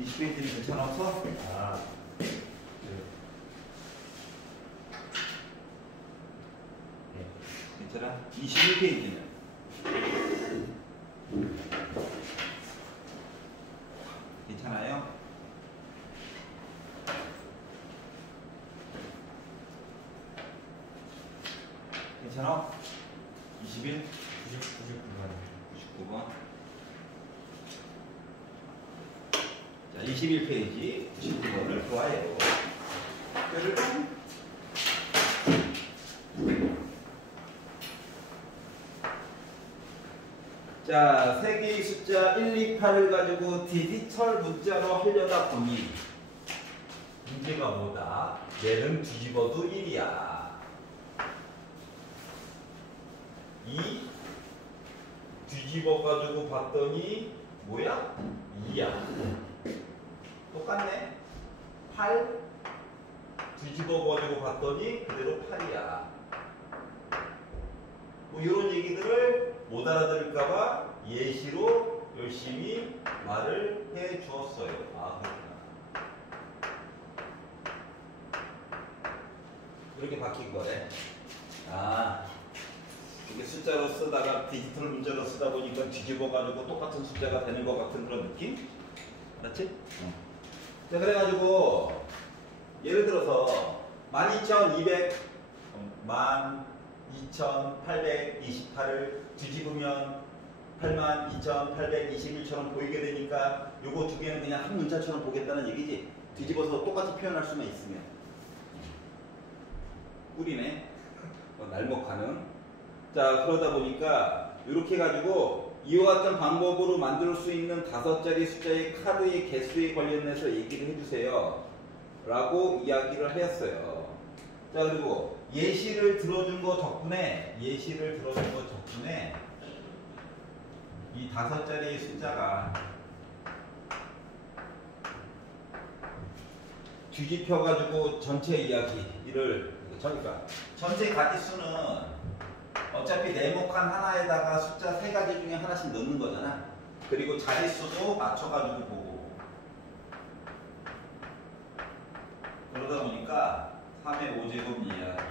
20페이지는 괜찮아서? 아, 네. 괜찮아? 21페이지는? 괜찮아요? 괜찮아? 21? 99번. 자, 21페이지 99번을 좋아해요. 뼈를 자, 세 개의 숫자 1, 2, 8을 가지고 디지털 문자로 하려다 보니 문제가 뭐다? 얘는 뒤집어도 1이야. 2 뒤집어가지고 봤더니 뭐야? 2야. 똑같네. 8 뒤집어가지고 봤더니 그대로 8이야. 뭐 이런 얘기들을 못 알아들을까봐 예시로 열심히 말을 해 주었어요. 아, 그렇구나. 이렇게 바뀐 거네. 아, 이게 숫자로 쓰다가 디지털 문자로 쓰다 보니까 뒤집어가지고 똑같은 숫자가 되는 것 같은 그런 느낌? 알았지? 자, 그래가지고 예를 들어서 12,200 12,828을 뒤집으면 82,821처럼 보이게 되니까 요거 두 개는 그냥 한 문자처럼 보겠다는 얘기지. 뒤집어서 똑같이 표현할 수만 있으면. 꿀이네. 날먹하는. 자, 그러다 보니까 이렇게 해가지고 이와 같은 방법으로 만들 수 있는 5자리 숫자의 카드의 개수에 관련해서 얘기를 해주세요 라고 이야기를 하였어요. 자, 그리고 예시를 들어준 거 덕분에 이 5자리의 숫자가 뒤집혀가지고 전체 이야기를, 그러니까 전체 가지수는 어차피 네모칸 하나에다가 숫자 3가지 중에 하나씩 넣는 거잖아. 그리고 자릿수도 맞춰가지고 보고. 그러다 보니까 3의 5제곱 이야기.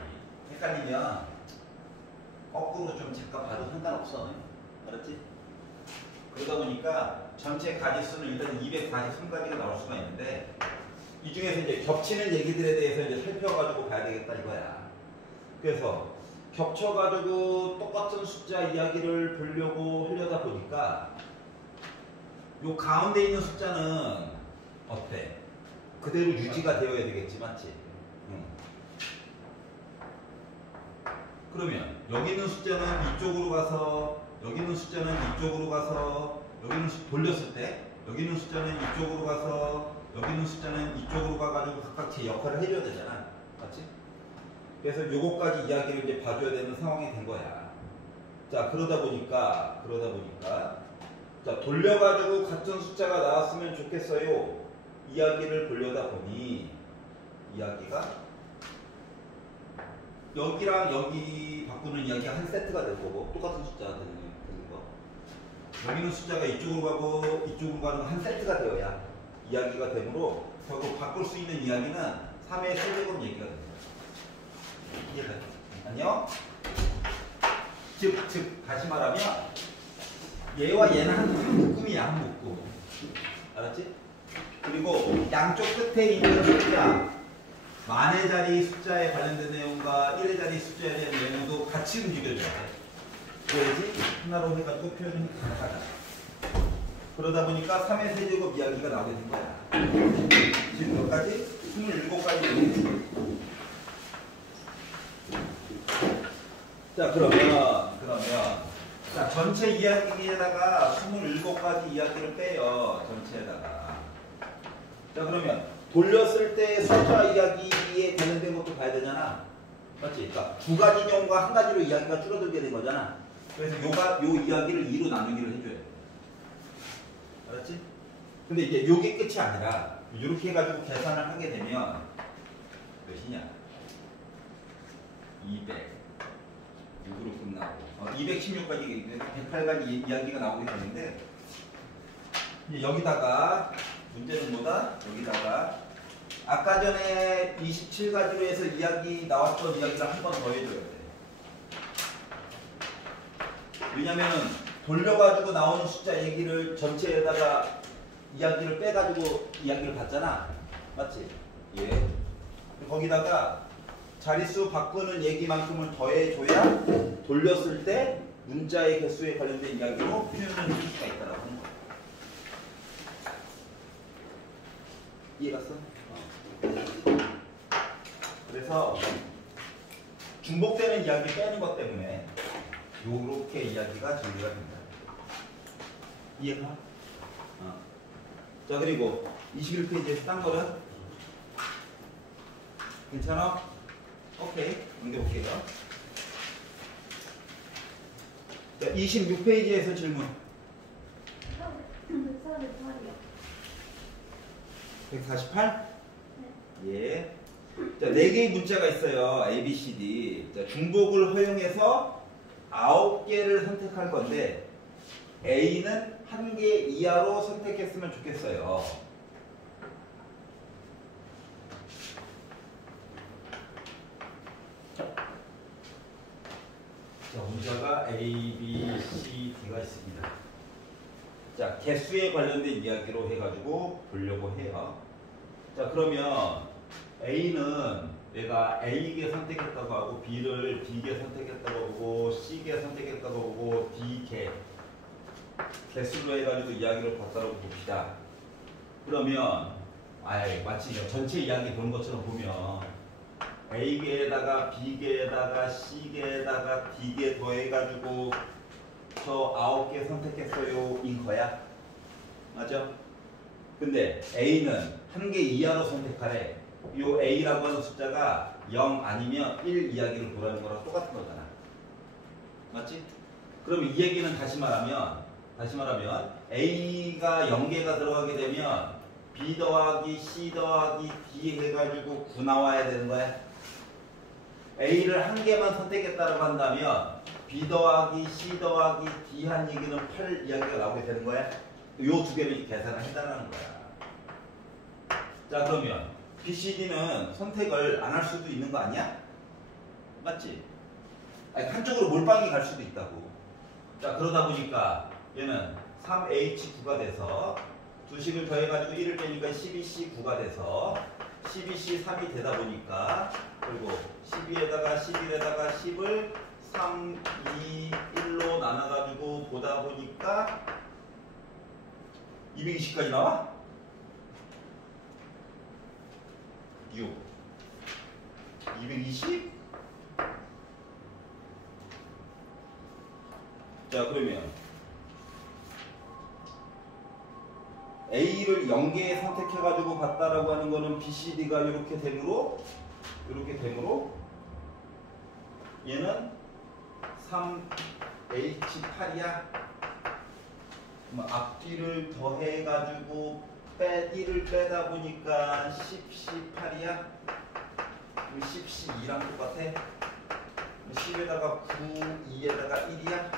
헷갈리면 거꾸로 좀 잠깐 봐도 상관없어. 알았지? 그러다 보니까 전체 가지수는 일단 243가지가 나올 수가 있는데 이 중에서 이제 겹치는 얘기들에 대해서 이제 살펴가지고 봐야 되겠다 이거야. 그래서 겹쳐가지고 똑같은 숫자 이야기를 보려고 하려다 보니까 요 가운데 있는 숫자는 어때? 그대로 유지가 되어야 되겠지, 맞지? 응. 그러면 여기 있는 숫자는 이쪽으로 가서 여기 있는 숫자는 이쪽으로 가서 여기는 돌렸을 때 여기 있는 숫자는 이쪽으로 가서 여기 있는 숫자는 이쪽으로 가가지고 각각 제 역할을 해줘야 되잖아, 맞지? 그래서 요거까지 이야기를 이제 봐줘야 되는 상황이 된 거야. 자, 그러다 보니까 자, 돌려가지고 같은 숫자가 나왔으면 좋겠어요 이야기를 보려다 보니 이야기가 여기랑 여기 바꾸는 이야기가 한 세트가 될 거고 똑같은 숫자가 되는 거. 여기는 숫자가 이쪽으로 가고 이쪽으로 가는 거 한 세트가 되어야 이야기가 되므로 결국 바꿀 수 있는 이야기는 3의 세제곱 얘기가 됩니다. 이해돼? 안녕? 즉 다시 말하면 얘와 얘는 한 묶음이야, 한 묶음. 알았지? 그리고 양쪽 끝에 있는 숫자 만의 자리 숫자에 관련된 내용과 1의 자리 숫자에 대한 내용도 같이 움직여줘야 돼. 그래야지 하나로 해가지고 표현이 가능하다. 그러다 보니까 3의 세제곱 이야기가 나오게 된 거야. 지금 몇 가지? 27가지. 자, 그러면 자, 전체 이야기에다가 27가지 이야기를 빼요. 전체에다가. 자, 그러면 돌렸을 때 숫자 이야기에 관련된 것도 봐야 되잖아. 맞지? 그러니까 2가지 경우가 1가지로 이야기가 줄어들게 된 거잖아. 그래서 요 이야기를 2로 나누기를 해줘야 돼. 알았지? 근데 이제 요게 끝이 아니라 이렇게 해가지고 계산을 하게 되면 몇이냐? 200 6으로 끝나고 216가지 108가지 이야기가 나오게 되는데 이제 여기다가 문제는 뭐다? 여기다가 아까 전에 27가지로 해서 이야기 나왔던 이야기를 한 번 더 해줘야 돼. 왜냐면은 돌려가지고 나오는 숫자 얘기를 전체에다가 이야기를 빼가지고 이야기를 봤잖아. 맞지? 예. 거기다가 자릿수 바꾸는 얘기만큼을 더해줘야 돌렸을 때 문자의 개수에 관련된 이야기로 표현을 할 수가 있다라고 하는 거야. 이해갔어? 그래서 중복되는 이야기 빼는 것 때문에 요렇게 이야기가 정리가 됩니다. 이해가? 자, 그리고 21페이지에서 딴 거는 괜찮아? 오케이. 넘겨볼게요. 자, 26페이지에서 질문. 148? 네. 예. 자, 4개의 문자가 있어요. A, B, C, D. 자, 중복을 허용해서 9개를 선택할 건데 A는 1개 이하로 선택했으면 좋겠어요. 자, 문자가 A, B, C, D가 있습니다. 자, 개수에 관련된 이야기로 해가지고 보려고 해요. 자, 그러면 A는 내가 A개 선택했다고 하고 B를 B개 선택했다고 하고 C개 선택했다고 하고 D개 개수로 해가지고 이야기를 봤다고 봅시다. 그러면 마치 전체 이야기 보는 것처럼 보면 A개에다가 B개에다가 C개에다가 D개 더해가지고 저 9개 선택했어요 인 거야. 맞아? 근데 A는 1개 이하로 선택하래. 요 A라고 하는 숫자가 0 아니면 1 이야기를 보라는 거랑 똑같은 거잖아. 맞지? 그럼 이 얘기는 다시 말하면 A가 0개가 들어가게 되면 B 더하기 C 더하기 D 해가지고 9 나와야 되는 거야. A를 1개만 선택했다고 한다면 B 더하기 C 더하기 D 한 얘기는 8 이야기가 나오게 되는 거야. 요 2개를 계산을 해달라는 거야. 자, 그러면 B, C, D는 선택을 안 할 수도 있는 거 아니야? 맞지? 아니, 한쪽으로 몰빵이 갈 수도 있다고. 자, 그러다 보니까 얘는 3H9가 돼서 두 식을 더해가지고 1을 빼니까 12C9가 돼서 12C3이 되다 보니까 그리고 12에다가 11에다가 10을 3, 2, 1로 나눠가지고 보다 보니까 220까지 나와? 6 220? 자, 그러면 A를 0개 선택해가지고 봤다라고 하는 거는 B, C, D가 이렇게 되므로 얘는 3H8이야. 앞뒤를 더해가지고 1을 빼다 보니까 10C8이야. 10C2랑 똑같아. 10에다가 9, 2에다가 1이야.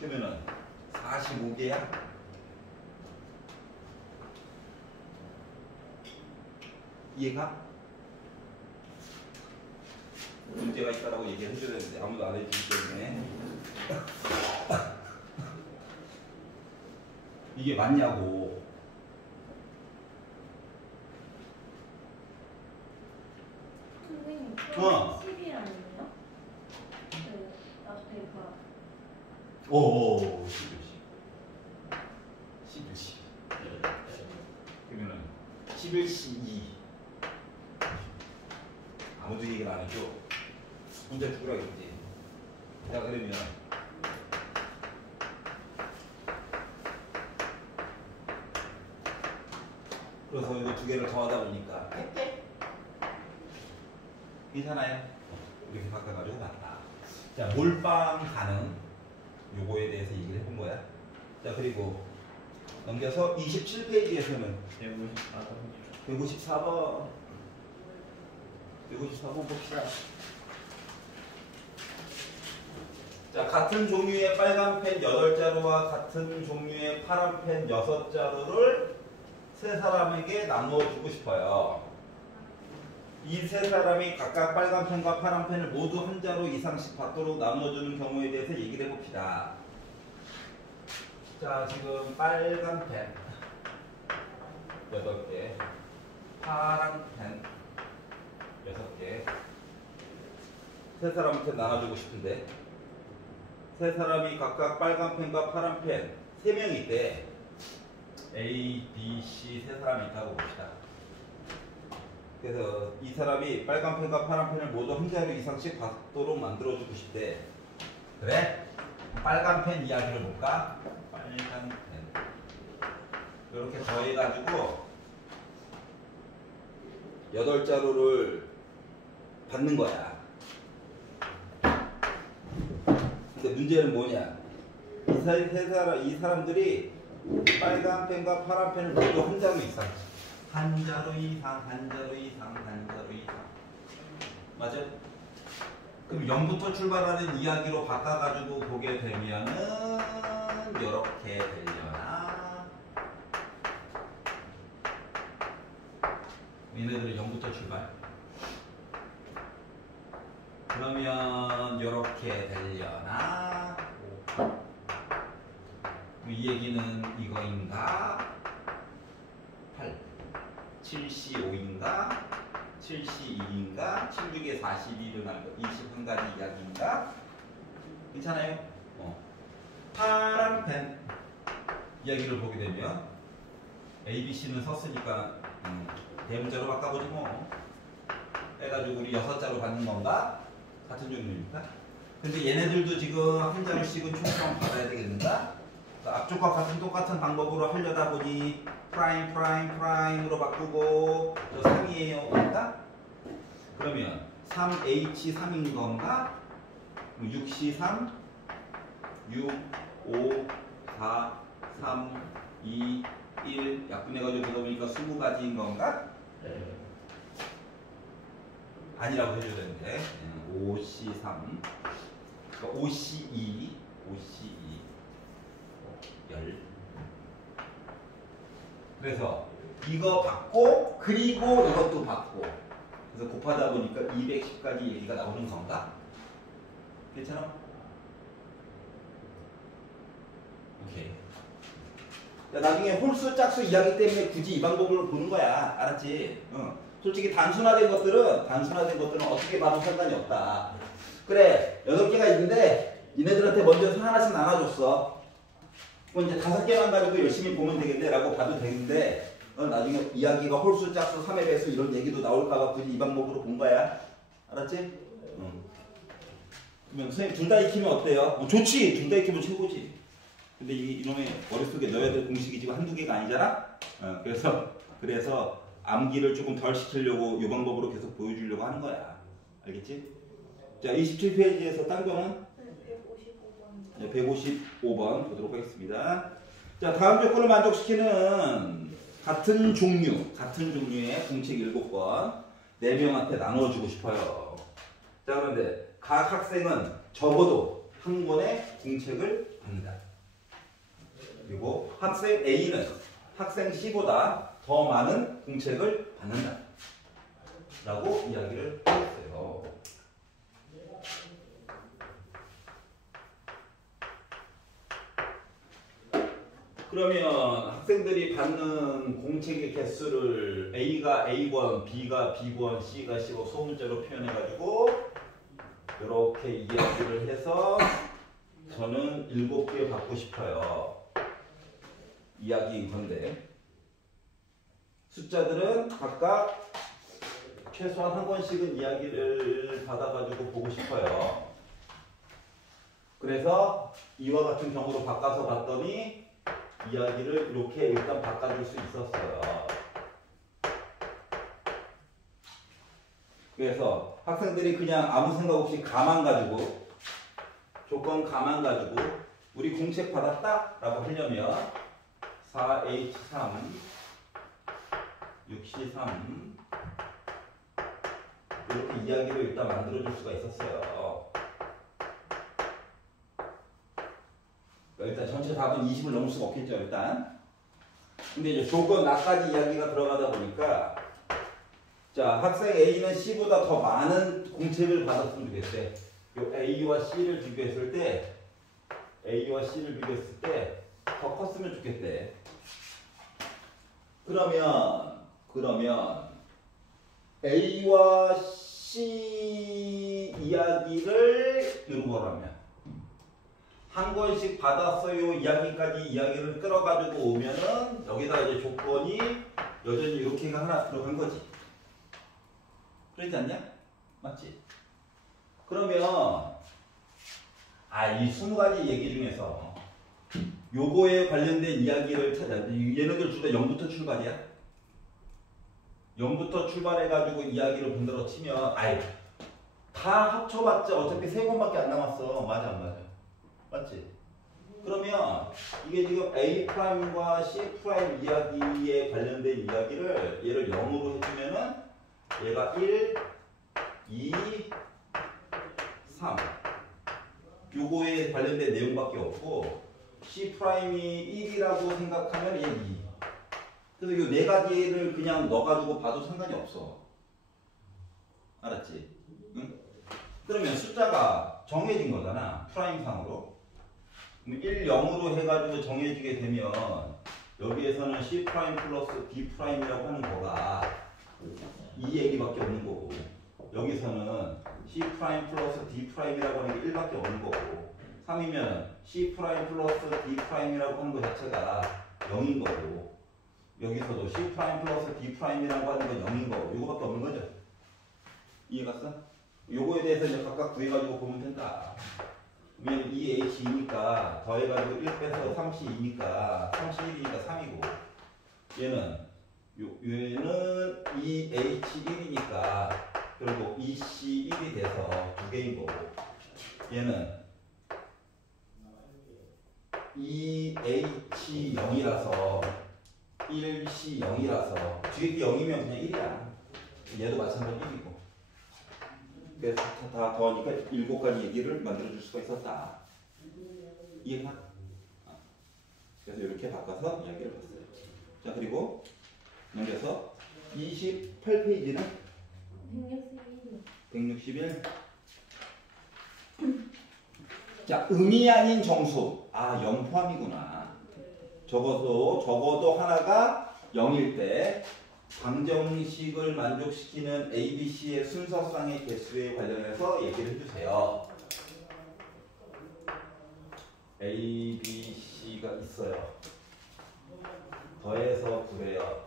그러면은 45개야. 이해가? 문제가 있다라고 얘기를 해줘야 되는데 아무도 안 해주기 때문에 이게 맞냐고. 선생님, 10일 아니에요? 앞에 봐. 오, 11시. 그러면은 11시 2. 아무도 얘기를 안 해줘. 혼자 죽으라겠지. 자, 그러면 그래서 이거 2개를 더하다 보니까 100개? 괜찮아요? 이렇게 바꿔가지고 봤다. 자, 몰빵 가능. 요거에 대해서 얘기를 해본 거야. 자, 그리고 넘겨서 27페이지에서는 154번 봅시다. 자, 같은 종류의 빨간 펜 8자루와 같은 종류의 파란 펜 6자루를 세 사람에게 나누어 주고 싶어요. 이 세 사람이 각각 빨간 펜과 파란 펜을 모두 한 자루 이상씩 받도록 나누어주는 경우에 대해서 얘기를 해봅시다. 자, 지금 빨간 펜 8개, 파란 펜 6개. 세 사람한테 나눠주고 싶은데, 세 사람이 각각 빨간 펜과 파란 펜 3명이 있대. A, B, C 세 사람이 있다고 봅시다. 그래서 이 사람이 빨간 펜과 파란 펜을 모두 한 자루 이상씩 받도록 만들어주고 싶대. 그래? 빨간 펜 이야기를 볼까? 빨간 펜 이렇게 더해가지고 8자루를 받는 거야. 근데 문제는 뭐냐? 이 사람들이 빨간 펜과 파란 펜을 모두 한 자루 이상, 한 자루 이상, 한 자루 이상, 한 자루 이상. 맞아? 그럼 0부터 출발하는 이야기로 바꿔가지고 보게 되면은 이렇게 되려나? 얘네들은 0부터 출발. 그러면 이렇게 되려나? 이 얘기는 이거인가? 8 7C5인가? 7C2인가? 7, 6에 42를 말고 21가지 이야기인가? 괜찮아요? 파란 펜 이야기를 보게 되면 A, B, C는 섰으니까 대문자로 바꿔보지 뭐. 해가지고 우리 6자로 받는 건가? 같은 종류입니까? 근데 얘네들도 지금 한 자루씩은 총점 받아야 되겠는가? 앞쪽과 같은 똑같은 방법으로 하려다 보니 프라임으로 바꾸고 저 3이에요. 그러니까? 그러면 3H3인 건가? 6C3 6, 5, 4, 3, 2, 1 약분해가지고 보다 보니까 20가지인 건가? 아니라고 해줘야 되는데 5C3 그러니까 5C2 10 그래서 이거 받고 그리고 이것도 받고 그래서 곱하다 보니까 210까지 얘기가 나오는 건가? 괜찮아? 오케이. 야, 나중에 홀수 짝수 이야기 때문에 굳이 이 방법을 보는 거야. 알았지? 솔직히 단순화된 것들은 어떻게 봐도 상관이 없다. 그래, 8개가 있는데 니네들한테 먼저 하나씩 나눠줬어. 그럼 이제 5개만 가지고 열심히 보면 되겠네 라고 봐도 되는데 나중에 이야기가 홀수 짝수 3의 배수 이런 얘기도 나올까봐 굳이 이 방법으로 본 거야. 알았지? 그러면 선생님 둘 다 익히면 어때요? 뭐 좋지. 둘 다 익히면 최고지. 근데 이놈의 머릿속에 넣어야 될 공식이 지금 한두 개가 아니잖아? 그래서 암기를 조금 덜 시키려고 이 방법으로 계속 보여주려고 하는 거야. 알겠지? 자, 27페이지에서 딴 거는? 155번. 155번 보도록 하겠습니다. 자, 다음 조건을 만족시키는 같은 종류의 공책 7권 4명한테 나눠주고 싶어요. 자, 그런데 각 학생은 적어도 한 권의 공책을 받는다. 그리고 학생 A는 학생 C보다 더 많은 공책을 받는다. 라고 이야기를 했어요. 그러면 학생들이 받는 공책의 개수를 A가 A권, B가 B권, C가 C권 소문자로 표현해가지고 이렇게 이야기를 해서 저는 7개 받고 싶어요. 이야기인 건데 숫자들은 각각 최소한 한 권씩은 이야기를 받아가지고 보고 싶어요. 그래서 이와 같은 경우로 바꿔서 봤더니 이야기를 이렇게 일단 바꿔줄 수 있었어요. 그래서 학생들이 그냥 아무 생각 없이 조건 가만 가지고 우리 공책 받았다? 라고 하려면 4H3 6C3 이렇게 이야기를 일단 만들어줄 수가 있었어요. 일단 전체 답은 20을 넘을 수가 없겠죠. 일단 근데 이제 조건 나까지 이야기가 들어가다 보니까 자, 학생 A는 C보다 더 많은 공책을 받았으면 좋겠대. 요 A와 C를 비교했을 때 더 컸으면 좋겠대. 그러면 A와 C 이야기를 이런 거라면 한 권씩 받았어요 이야기까지 이야기를 끌어가지고 오면은 여기다 이제 조건이 여전히 이렇게가 하나 들어간 거지. 그러지 않냐? 맞지? 그러면 이 20가지 얘기 중에서 요거에 관련된 이야기를 찾아. 얘네들 둘 다 0부터 출발이야. 0부터 출발해가지고 이야기를 본다고 치면 다 합쳐봤자 어차피 3권밖에 안 남았어. 맞아 안 맞아? 맞지? 그러면 이게 지금 A'과 C' 이야기에 관련된 이야기를 얘를 0으로 해주면은 얘가 1, 2, 3 요거에 관련된 내용밖에 없고 C'이 1이라고 생각하면 얘 2. 그래서 이 4가지를 그냥 넣어가지고 봐도 상관이 없어. 알았지? 응? 그러면 숫자가 정해진 거잖아. 프라임상으로. 1, 0으로 해가지고 정해지게 되면 여기에서는 C' 플러스 D'이라고 하는 거가 이 얘기밖에 없는 거고 여기서는 C' 플러스 D'이라고 하는 게 1밖에 없는 거고 3이면 C' 플러스 D'이라고 하는 것 자체가 0인 거고 여기서도 C' 플러스 D'이라고 하는 건 0인 거고 이거밖에 없는 거죠. 이해갔어? 요거에 대해서 이제 각각 구해가지고 보면 된다. 왜냐면 2H이니까 더해가지고 1 빼서 3C2니까 3C1이니까 3이고 얘는 2H1이니까 결국 2C1이 돼서 2개인 거고 얘는 2H0이라서 1C0이라서 뒤에 0이면 그냥 1이야. 얘도 마찬가지로 1이고 그래서 다 더하니까 7가지 얘기를 만들어줄 수가 있었다. 이해가? 그래서 이렇게 바꿔서 이야기를 봤어요. 자 그리고 넘겨서 28페이지는 161. 자 의미 아닌 정수. 0 포함이구나. 적어도 하나가 0일 때 방정식을 만족시키는 A, B, C의 순서상의 개수에 관련해서 얘기를 해주세요. A, B, C가 있어요. 더해서 구해요.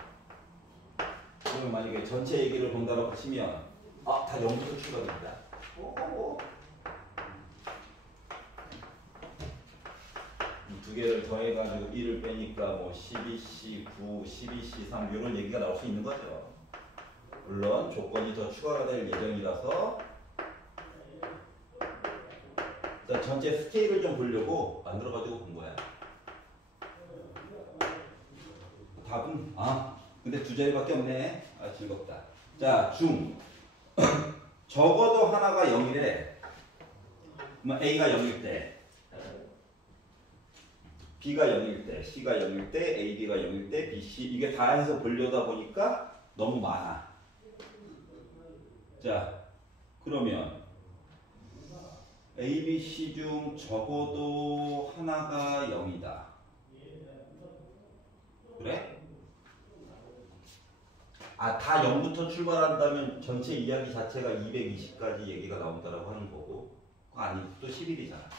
그러면 만약에 전체 얘기를 본다고 치면 다 0부터 출발입니다. 이 두 개를 더해가지고 1을 빼니까 뭐 12C, 9, 12C, 3 이런 얘기가 나올 수 있는 거죠. 물론 조건이 더 추가가 될 예정이라서 자, 전체 스케일을 좀 보려고 만들어가지고 본 거야. 답은 근데 2자리밖에 없네. 즐겁다. 자, 중 적어도 하나가 0이래. 그러면 A가 0일 때 B가 0일 때, C가 0일 때, A, B가 0일 때, B, C 이게 다 해서 보려다 보니까 너무 많아. 자, 그러면 A, B, C 중 적어도 하나가 0이다. 그래? 다 0부터 출발한다면 전체 이야기 자체가 220까지 얘기가 나온다라고 하는 거고 아니, 또 11이잖아.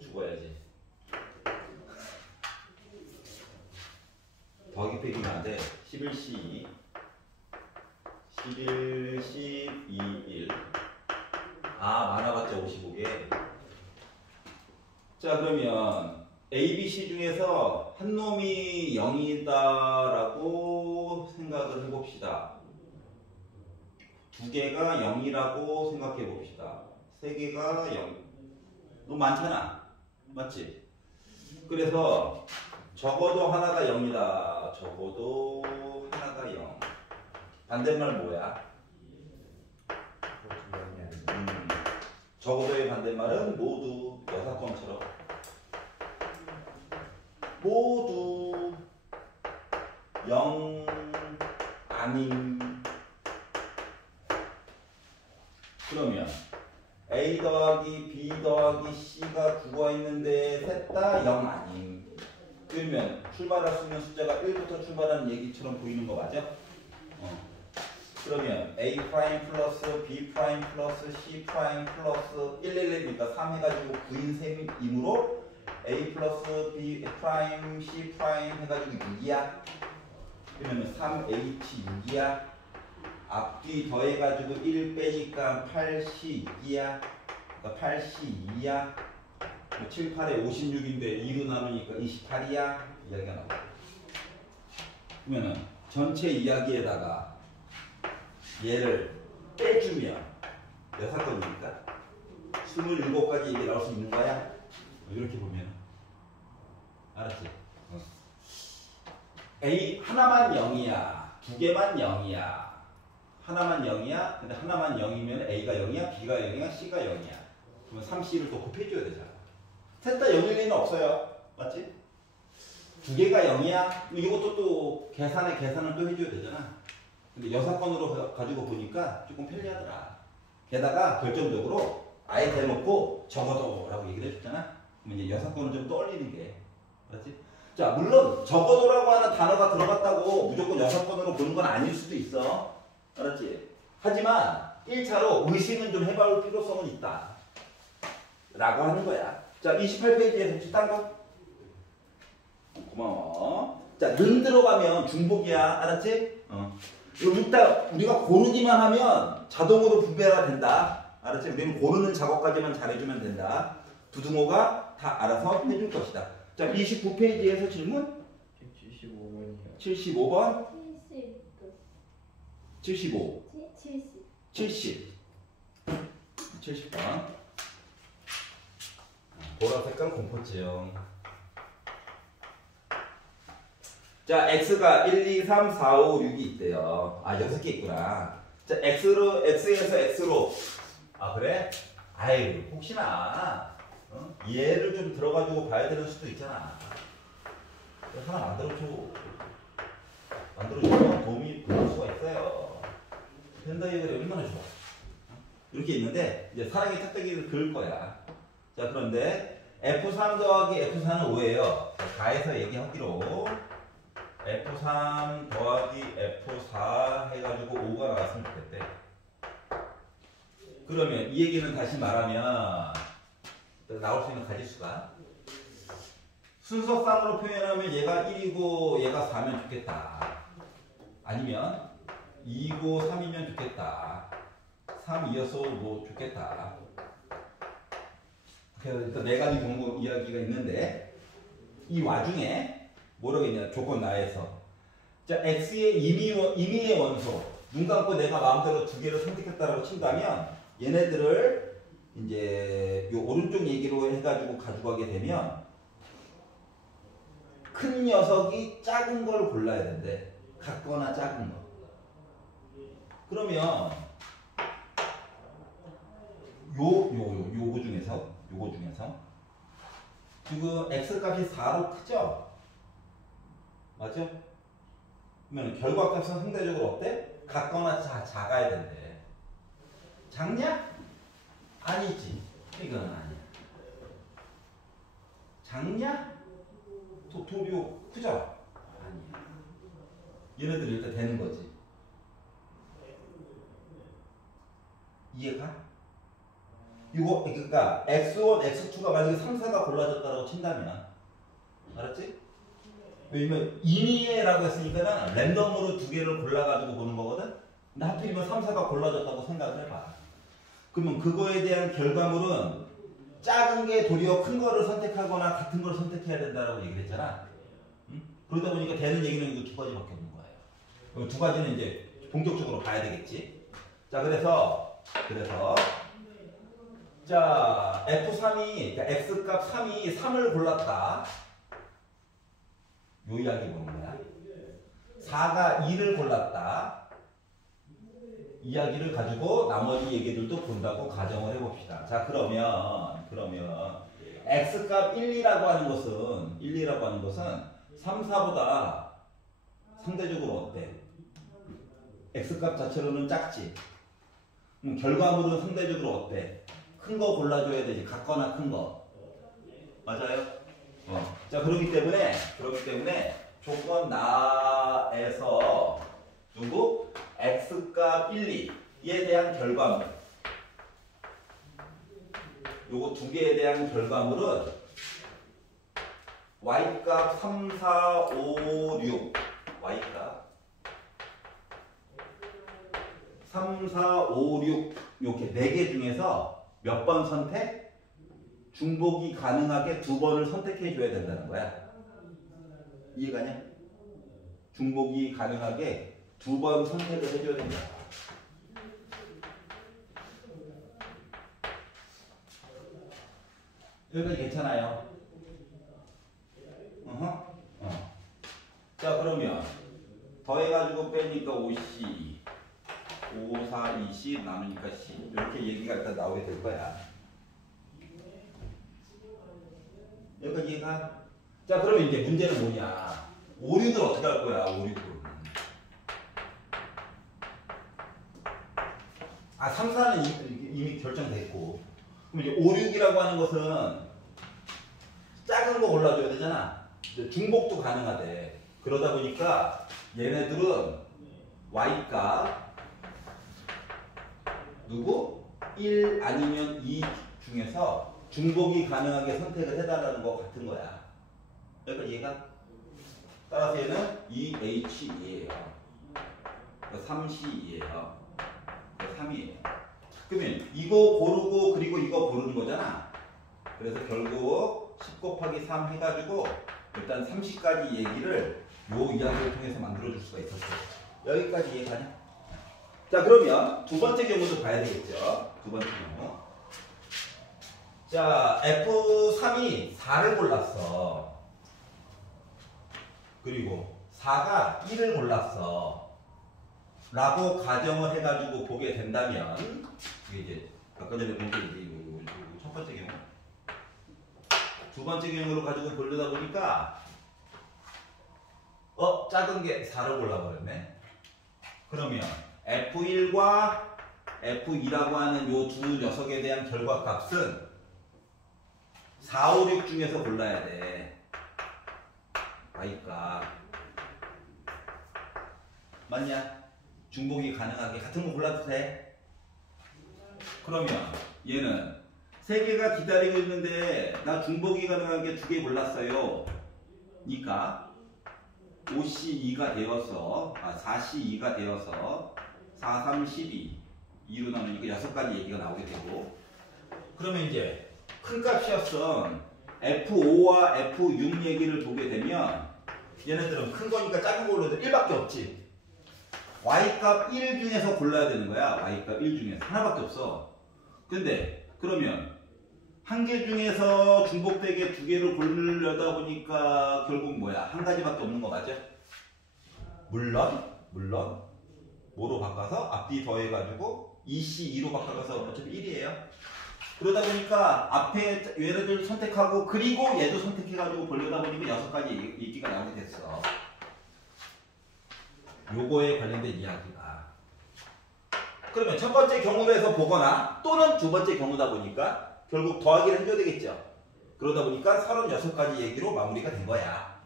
죽어야지. 더하기 빼기는 안 돼. 11C 11, 12, 1 많아봤자 55개. 자 그러면 A, B, C 중에서 한 놈이 0이다라고 생각을 해봅시다. 2개가 0이라고 생각해 봅시다. 3개가 0. 너무 많잖아. 맞지? 그래서 적어도 하나가 0이다. 적어도 하나가 0. 반대말 뭐야? 적어도의 반대말은 모두 여사건처럼 모두 0 아님. 그러면 A 더하기 B 더하기 C가 국어가 있는데 셋 다 0 아님. 그러면 출발할 수 있는 숫자가 1부터 출발하는 얘기처럼 보이는 거 맞아? 그러면 A 프라임 플러스 B 프라임 플러스 C 프라임 플러스 111이니까 3 해가지고 9인 셈이므로 A 플러스 B 프라임 C 프라임 해가지고 6이야. 그러면 3H 6이야. 앞뒤 더해가지고 1 빼니까 8C2이야. 그러니까 8C2야. 7, 8에 56인데 2로 나누니까 28이야. 이야기가 나와. 그러면은 전체 이야기에다가 얘를 빼주면 몇 사건입니까? 27가지 얘기 나올 수 있는 거야? 이렇게 보면 알았지? A 하나만 0이야. 두 개만 0이야. 하나만 0이야. 근데 하나만 0이면 A가 0이야, B가 0이야, C가 0이야. 그러면 3C를 또 곱해줘야 되잖아. 셋 다 0일 리는 없어요. 맞지? 두 개가 0이야. 이것도 또 계산을 또 해줘야 되잖아. 근데 여사건으로 가지고 보니까 조금 편리하더라. 게다가 결정적으로 아예 대놓고 적어도라고 얘기를 해줬잖아. 그럼 이제 여사건을 좀 떠올리는 게, 그렇지? 자, 물론 적어도라고 하는 단어가 들어갔다고 무조건 여사건으로 보는 건 아닐 수도 있어. 알았지? 하지만 1차로 의식은 좀 해볼 필요성은 있다. 라고 하는 거야. 자, 28페이지에 혹시 딴 거? 고마워. 자, 는 들어가면 중복이야. 알았지? 일단 우리가 고르기만 하면 자동으로 분배가 된다. 알았지? 우리는 고르는 작업까지만 잘해주면 된다. 부등호가 다 알아서 해줄 것이다. 자, 29페이지에서 질문? 175번이요. 75번? 70. 75. 70. 70번. 보라 색깔 공포증. 자, x가 1, 2, 3, 4, 5, 6이 있대요. 아, 6개 있구나. 자, x에서 x로. 아, 그래? 아유, 혹시나 얘를 좀 들어가지고 봐야 되는 수도 있잖아. 하나 만들어주면 도움이 될 수가 있어요. 펜다이어그램 얼마나 좋아. 이렇게 있는데 이제 사랑의 짝대기를 그을 거야. 자, 그런데 F3 더하기 F4는 5예요. 가해서 얘기하기로 F3 더하기 F4 해가지고 5가 나왔으면 좋겠대. 그러면 이 얘기는 다시 말하면 나올 수 있는 가지수가 순서상으로 표현하면 얘가 1이고 얘가 4면 좋겠다. 아니면 2고 3이면 좋겠다. 3, 2여서 뭐 좋겠다. 그래서 일단 네 가지 경우 이야기가 있는데 이 와중에 뭐라고 했냐, 조건 나에서. 자, x의 임의의 원소, 눈 감고 내가 마음대로 두 개를 선택했다라고 친다면 얘네들을 이제 요 오른쪽 얘기로 해가지고 가져가게 되면 큰 녀석이 작은 걸 골라야 된대. 같거나 작은 거. 그러면 요거 중에서 지금 x 값이 4로 크죠? 맞죠? 그러면 결과값은 상대적으로 어때? 같거나 작아야 된대. 작냐? 아니지. 이건 아니야. 작냐? 도토리오 크죠? 아니야. 얘네들이 일단 되는 거지. 이해가? 이거 그러니까 x1, x2가 만약에 3, 4가 골라졌다고 친다면, 알았지? 왜냐면 인이에라고 했으니까는 랜덤으로 두 개를 골라가지고 보는 거거든. 근데 하필이면 3, 4가 골라졌다고 생각을 해봐. 그러면 그거에 대한 결과물은 작은 게 도리어 큰 거를 선택하거나 같은 걸 선택해야 된다라고 얘기를 했잖아. 응? 그러다 보니까 되는 얘기는 이거 두 가지밖에 없는 거예요. 두 가지는 이제 본격적으로 봐야 되겠지. 자, 그래서 자, F3이, 그러니까 X값 3이 3을 골랐다. 요 이야기 보는 거야. 4가 2를 골랐다. 이야기를 가지고 나머지 얘기들도 본다고 가정을 해봅시다. 자, 그러면 x값 1, 2라고 하는 것은 3, 4보다 상대적으로 어때? x값 자체로는 작지. 결과물은 상대적으로 어때? 큰 거 골라줘야 되지. 같거나 큰 거. 맞아요? 자, 그렇기 때문에 조건 나에서 누구? x값 1, 2에 대한 결과물. 요거 두 개에 대한 결과물은 y값 3, 4, 5, 6 y값 3, 4, 5, 6 이렇게 4개 중에서 몇 번 선택? 중복이 가능하게 2번을 선택해 줘야 된다는 거야. 이해가냐? 중복이 가능하게 2번 선택을 해줘야 된다. 여기까지 괜찮아요? 자, 그러면 더해가지고 빼니까 5C 5, 4, 20 남으니까 C 이렇게 얘기가 일단 나오게 될 거야. 여기까지 이해가? 자, 그러면 이제 문제는 뭐냐? 5, 6을 어떻게 할 거야? 5, 6을 3, 4는 이미 결정됐고, 그럼 이제 5, 6이라고 하는 것은 작은 거 골라줘야 되잖아. 중복도 가능하대. 그러다 보니까 얘네들은 y값 누구? 1 아니면 2 중에서 중복이 가능하게 선택을 해달라는 거 같은 거야. 그러니까 얘가 따라서 얘는 2H이에요. 3C이에요. 3이에요. 그러면 이거 고르고 그리고 이거 고르는 거잖아. 그래서 결국 10 곱하기 3 해가지고 일단 30까지 얘기를 요 이야기를 통해서 만들어줄 수가 있었어요. 여기까지 이해가냐? 자, 그러면 두 번째 경우도 봐야 되겠죠. 두 번째 경우. 자, F3이 4를 골랐어. 그리고 4가 1을 골랐어. 라고 가정을 해가지고 보게 된다면, 이게 이제 아까 전에 본 게 이제 첫 번째 경우. 두 번째 경우로 가지고 보려다 보니까, 작은 게 4를 골라버렸네. 그러면 F1과 F2라고 하는 요 두 녀석에 대한 결과값은 4, 5, 6 중에서 골라야 돼. y값. 맞냐? 중복이 가능하게 같은 거 골라도 돼. 그러면 얘는 3개가 기다리고 있는데 나 중복이 가능한 게 2개 골랐어요. 니까 5C2가 되어서 4C2가 되어서 4, 3, 12 2로 나누니까 6가지 얘기가 나오게 되고, 그러면 이제 큰 값이었던 F5와 F6 얘기를 보게 되면 얘네들은 큰 거니까 작은 걸로 1밖에 없지. y값 1 중에서 골라야 되는 거야. y값 1 중에서 하나밖에 없어. 근데 그러면 한 개 중에서 중복되게 2개를 고르려다 보니까 결국 뭐야? 한 가지밖에 없는 거 맞아? 물론 뭐로 바꿔서 앞뒤 더해가지고 2C2로 바꿔서 어차피 1이에요. 그러다 보니까 앞에 얘네들 선택하고 그리고 얘도 선택해가지고 보려다 보니까 6가지 얘기가 나오게 됐어. 요거에 관련된 이야기가. 그러면 첫 번째 경우로 해서 보거나 또는 두 번째 경우다 보니까 결국 더하기를 해줘야 되겠죠. 그러다 보니까 36가지 얘기로 마무리가 된 거야.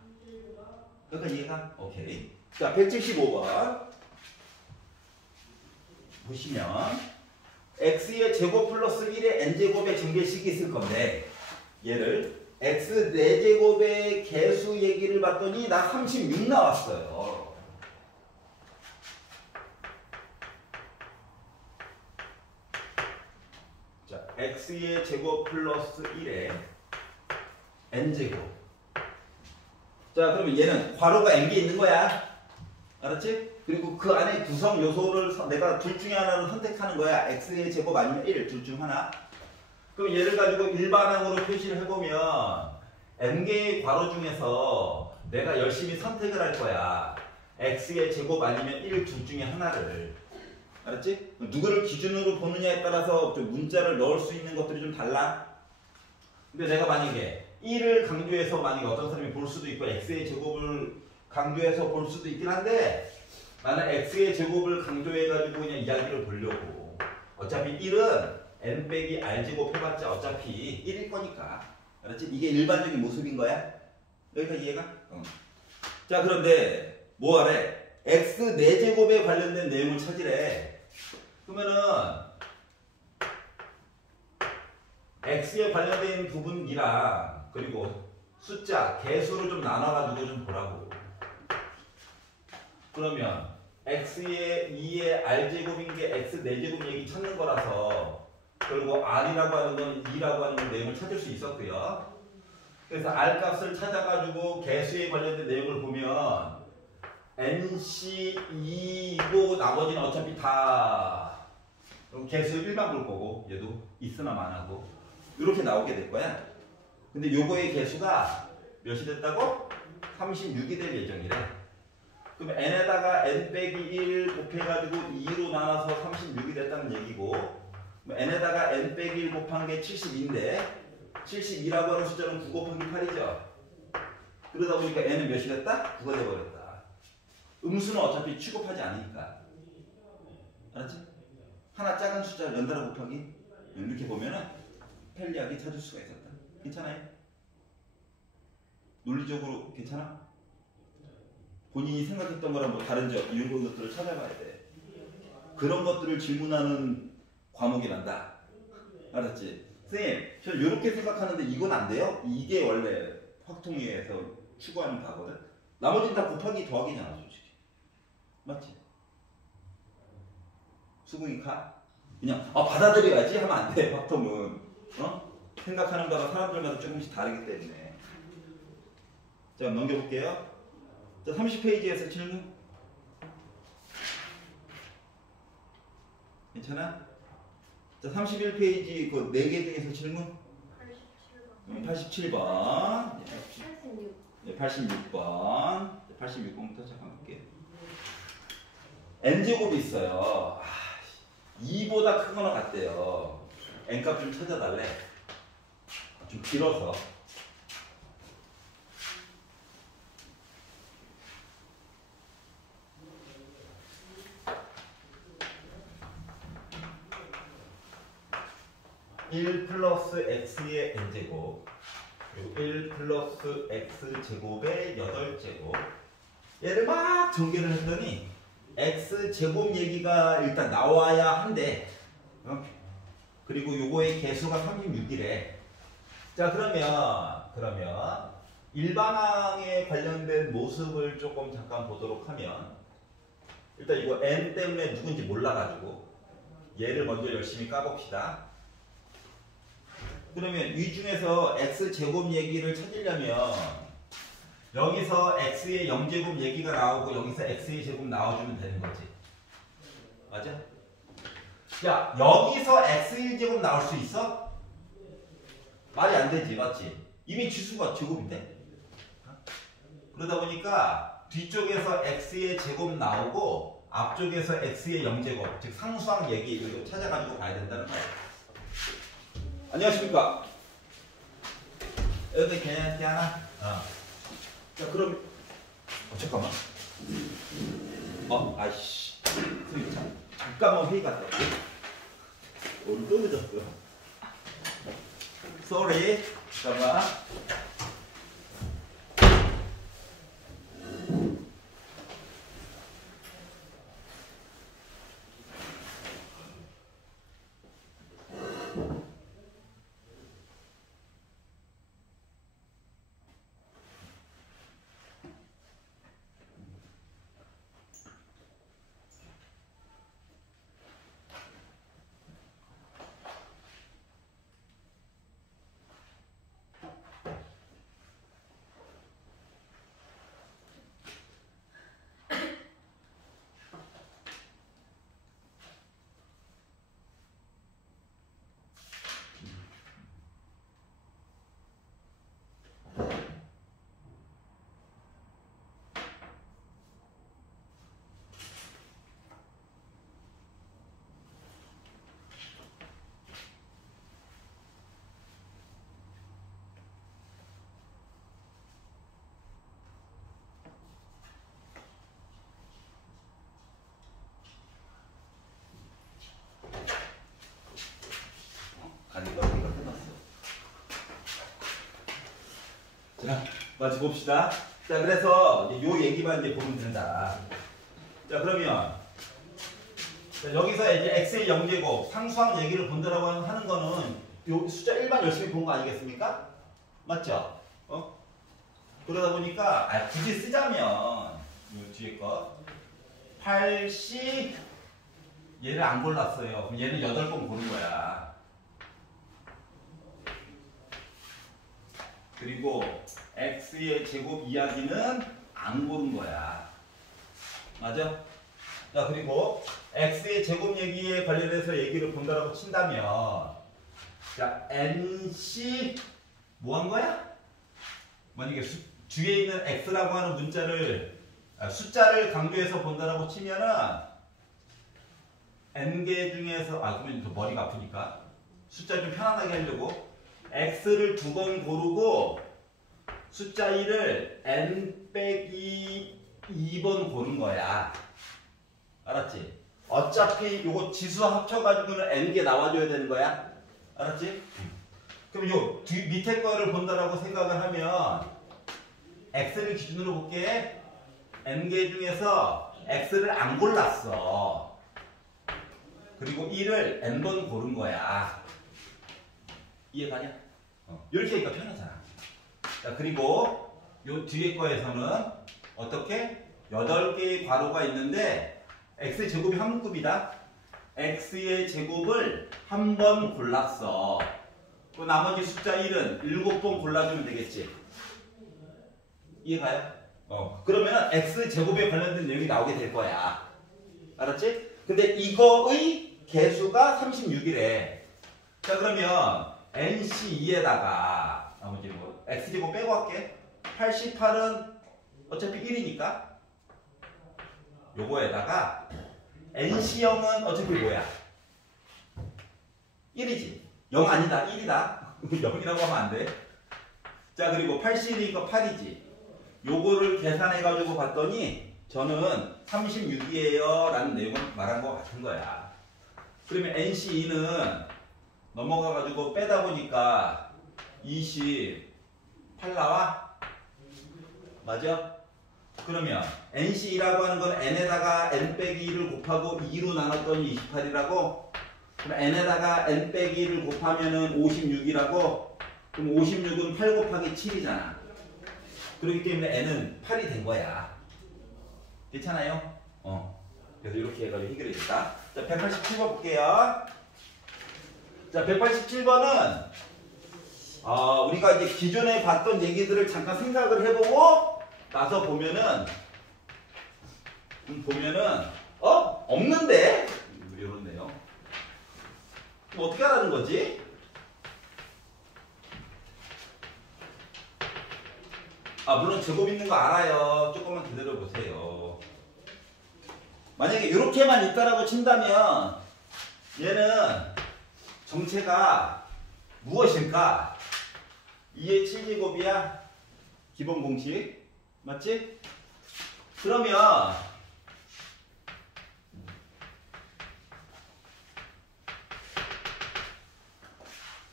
그러니까 이해가? 오케이. 자, 175번 보시면 x의 제곱 플러스 1의 n제곱의 전개식이 있을 건데 얘를 x 4제곱의 개수 얘기를 봤더니 나 36 나왔어요. 자, x의 제곱 플러스 1의 n제곱. 자, 그러면 얘는 괄호가 n개 있는 거야. 알았지? 그리고 그 안에 구성 요소를 내가 둘 중에 하나를 선택하는 거야. x의 제곱 아니면 1, 둘 중 하나. 그럼 얘를 가지고 일반항으로 표시를 해보면 n개의 괄호 중에서 내가 열심히 선택을 할 거야. x의 제곱 아니면 1, 둘 중에 하나를. 알았지? 누구를 기준으로 보느냐에 따라서 좀 문자를 넣을 수 있는 것들이 좀 달라. 근데 내가 만약에 1을 강조해서 만약에 어떤 사람이 볼 수도 있고 x의 제곱을 강조해서 볼 수도 있긴 한데 나는 x의 제곱을 강조해가지고 그냥 이야기를 보려고. 어차피 1은 n 빼기 r 제곱 해봤자 어차피 1일 거니까. 알았지? 이게 일반적인 모습인 거야. 여기까지 이해가? 자, 그런데 뭐 하래? x 4제곱에 관련된 내용을 찾으래. 그러면은 x에 관련된 부분이랑 그리고 숫자, 개수를 좀 나눠가지고 좀 보라고. 그러면 x의 2의 r제곱인 게 x 4제곱 얘기 찾는 거라서 그리고 r이라고 하는 건 2라고 하는 내용을 찾을 수 있었고요. 그래서 r 값을 찾아가지고 개수에 관련된 내용을 보면 NC2이고 나머지는 어차피 다 개수 1만 볼 거고 얘도 있으나 마나고 이렇게 나오게 될 거야. 근데 요거의 개수가 몇이 됐다고? 36이 될 예정이래. 그럼 n에다가 n 빼기 1 곱해가지고 2로 나눠서 36이 됐다는 얘기고 n에다가 n 빼기 1 곱한 게 72인데 72라고 하는 숫자는 9 곱하기 8이죠. 그러다 보니까 n은 몇이 됐다? 9가 돼버렸다. 음수는 어차피 취급하지 않으니까. 알았지? 하나 작은 숫자를 연달아 곱하기 이렇게 보면은 편리하게 찾을 수가 있었다. 괜찮아요? 논리적으로 괜찮아? 본인이 생각했던 거랑 뭐 다른 점 이런 것들을 찾아봐야 돼. 그런 것들을 질문하는 과목이란다. 알았지? 선생님, 저 이렇게 생각하는데 이건 안 돼요? 이게 원래 확통위에서 추구하는 바거든? 나머지는 다 곱하기 더하기잖아, 솔직히. 맞지? 수긍이 가? 그냥 받아들여야지 하면 안 돼, 확통은. 생각하는 바가 사람들마다 조금씩 다르기 때문에. 자, 넘겨볼게요. 자, 30페이지에서 질문. 괜찮아? 자, 31페이지 그 4개 중에서 질문. 87번. 86. 네, 86번. 86번부터 잠깐 볼게요. n제곱이 있어요. 2보다 크거나 같대요. n값 좀 찾아달래. 좀 길어서. (1 플러스 x의 n제곱) 그리고 1 플러스 x제곱의 8제곱. 얘를 막 전개를 했더니 x제곱 얘기가 일단 나와야 한대. 그리고 요거의 개수가 36이래. 자, 그러면 일반항에 관련된 모습을 조금 잠깐 보도록 하면 일단 이거 n 때문에 누군지 몰라가지고 얘를 먼저 열심히 까봅시다. 그러면 이 중에서 x제곱 얘기를 찾으려면 여기서 x의 0제곱 얘기가 나오고 여기서 x의 제곱 나와주면 되는 거지. 맞아? 야, 여기서 x1제곱 나올 수 있어? 말이 안 되지, 맞지? 이미 지수가 제곱인데? 그러다 보니까 뒤쪽에서 x의 제곱 나오고 앞쪽에서 x의 0제곱, 즉 상수항 얘기 이거 찾아가지고 봐야 된다는 거야. 안녕하십니까? 여기 괜찮아? 자, 그럼 잠깐만. 아이씨. 선생님, 잠깐만 회의 갔다 올게. 오늘 또 늦었어. Sorry. 잠깐만. 마치 봅시다. 자, 그래서 이제 요 얘기만 이제 보면 된다. 자, 그러면 자, 여기서 이제 x의 0제곱 상수항 얘기를 본다라고 하는 거는 요 숫자 1만 열심히 본 거 아니겠습니까? 맞죠? 그러다 보니까 굳이 쓰자면 요 뒤에 거 80 얘를 안 골랐어요. 그럼 얘는 8번 고른 거야. 그리고 x의 제곱 이야기는 안 고른 거야. 맞아? 자, 그리고 x의 제곱 얘기에 관련해서 얘기를 본다라고 친다면 자, nc 뭐 한 거야? 만약에 뒤에 있는 x라고 하는 문자를 숫자를 강조해서 본다라고 치면은 n개 중에서 그러면 또 머리가 아프니까 숫자 좀 편안하게 하려고 x를 2번 고르고 숫자 1을 n 빼기 2번 고른 거야. 알았지? 어차피 요거 지수 합쳐가지고는 n개 나와줘야 되는 거야. 알았지? 그럼 요 밑에 거를 본다라고 생각을 하면 x를 기준으로 볼게. n개 중에서 x를 안 골랐어. 그리고 1을 n번 고른 거야. 이해가냐? 이렇게 하니까 편하잖아. 자, 그리고 요 뒤에 거에서는 어떻게? 8개의 괄호가 있는데 x의 제곱이 한 문급이다. x의 제곱을 한 번 골랐어. 그 나머지 숫자 1은 7번 골라주면 되겠지. 이해가요? 그러면 x 제곱에 관련된 내용이 나오게 될 거야. 알았지? 근데 이거의 개수가 36이래. 자, 그러면 NC2에다가 나머지 뭐 x제곱 빼고 할게. 88은 어차피 1이니까 요거에다가 NC0은 어차피 뭐야? 1이지. 0 아니다. 1이다. 0이라고 하면 안 돼. 자, 그리고 80이니까 8이지. 요거를 계산해가지고 봤더니 저는 36이에요 라는 내용을 말한 것 같은 거야. 그러면 NC2는 넘어가가지고 빼다 보니까 28 나와? 맞아? 그러면 NC2라고 하는 건 n에다가 n 빼기 1을 곱하고 2로 나눴더니 28이라고? 그럼 n에다가 n 빼기 1을 곱하면은 56이라고? 그럼 56은 8 곱하기 7이잖아. 그렇기 때문에 n은 8이 된 거야. 괜찮아요? 그래서 이렇게 해가지고 해결해 줬다. 자, 187번 볼게요. 자, 187번은 우리가 이제 기존에 봤던 얘기들을 잠깐 생각을 해보고 나서 보면은 없는데 이런 내용. 그럼 어떻게 하라는 거지? 물론 제곱 있는 거 알아요. 조금만 기다려 보세요. 만약에 이렇게만 있다라고 친다면 얘는 정체가 무엇일까? 2의 7제곱이야. 기본 공식. 맞지? 그러면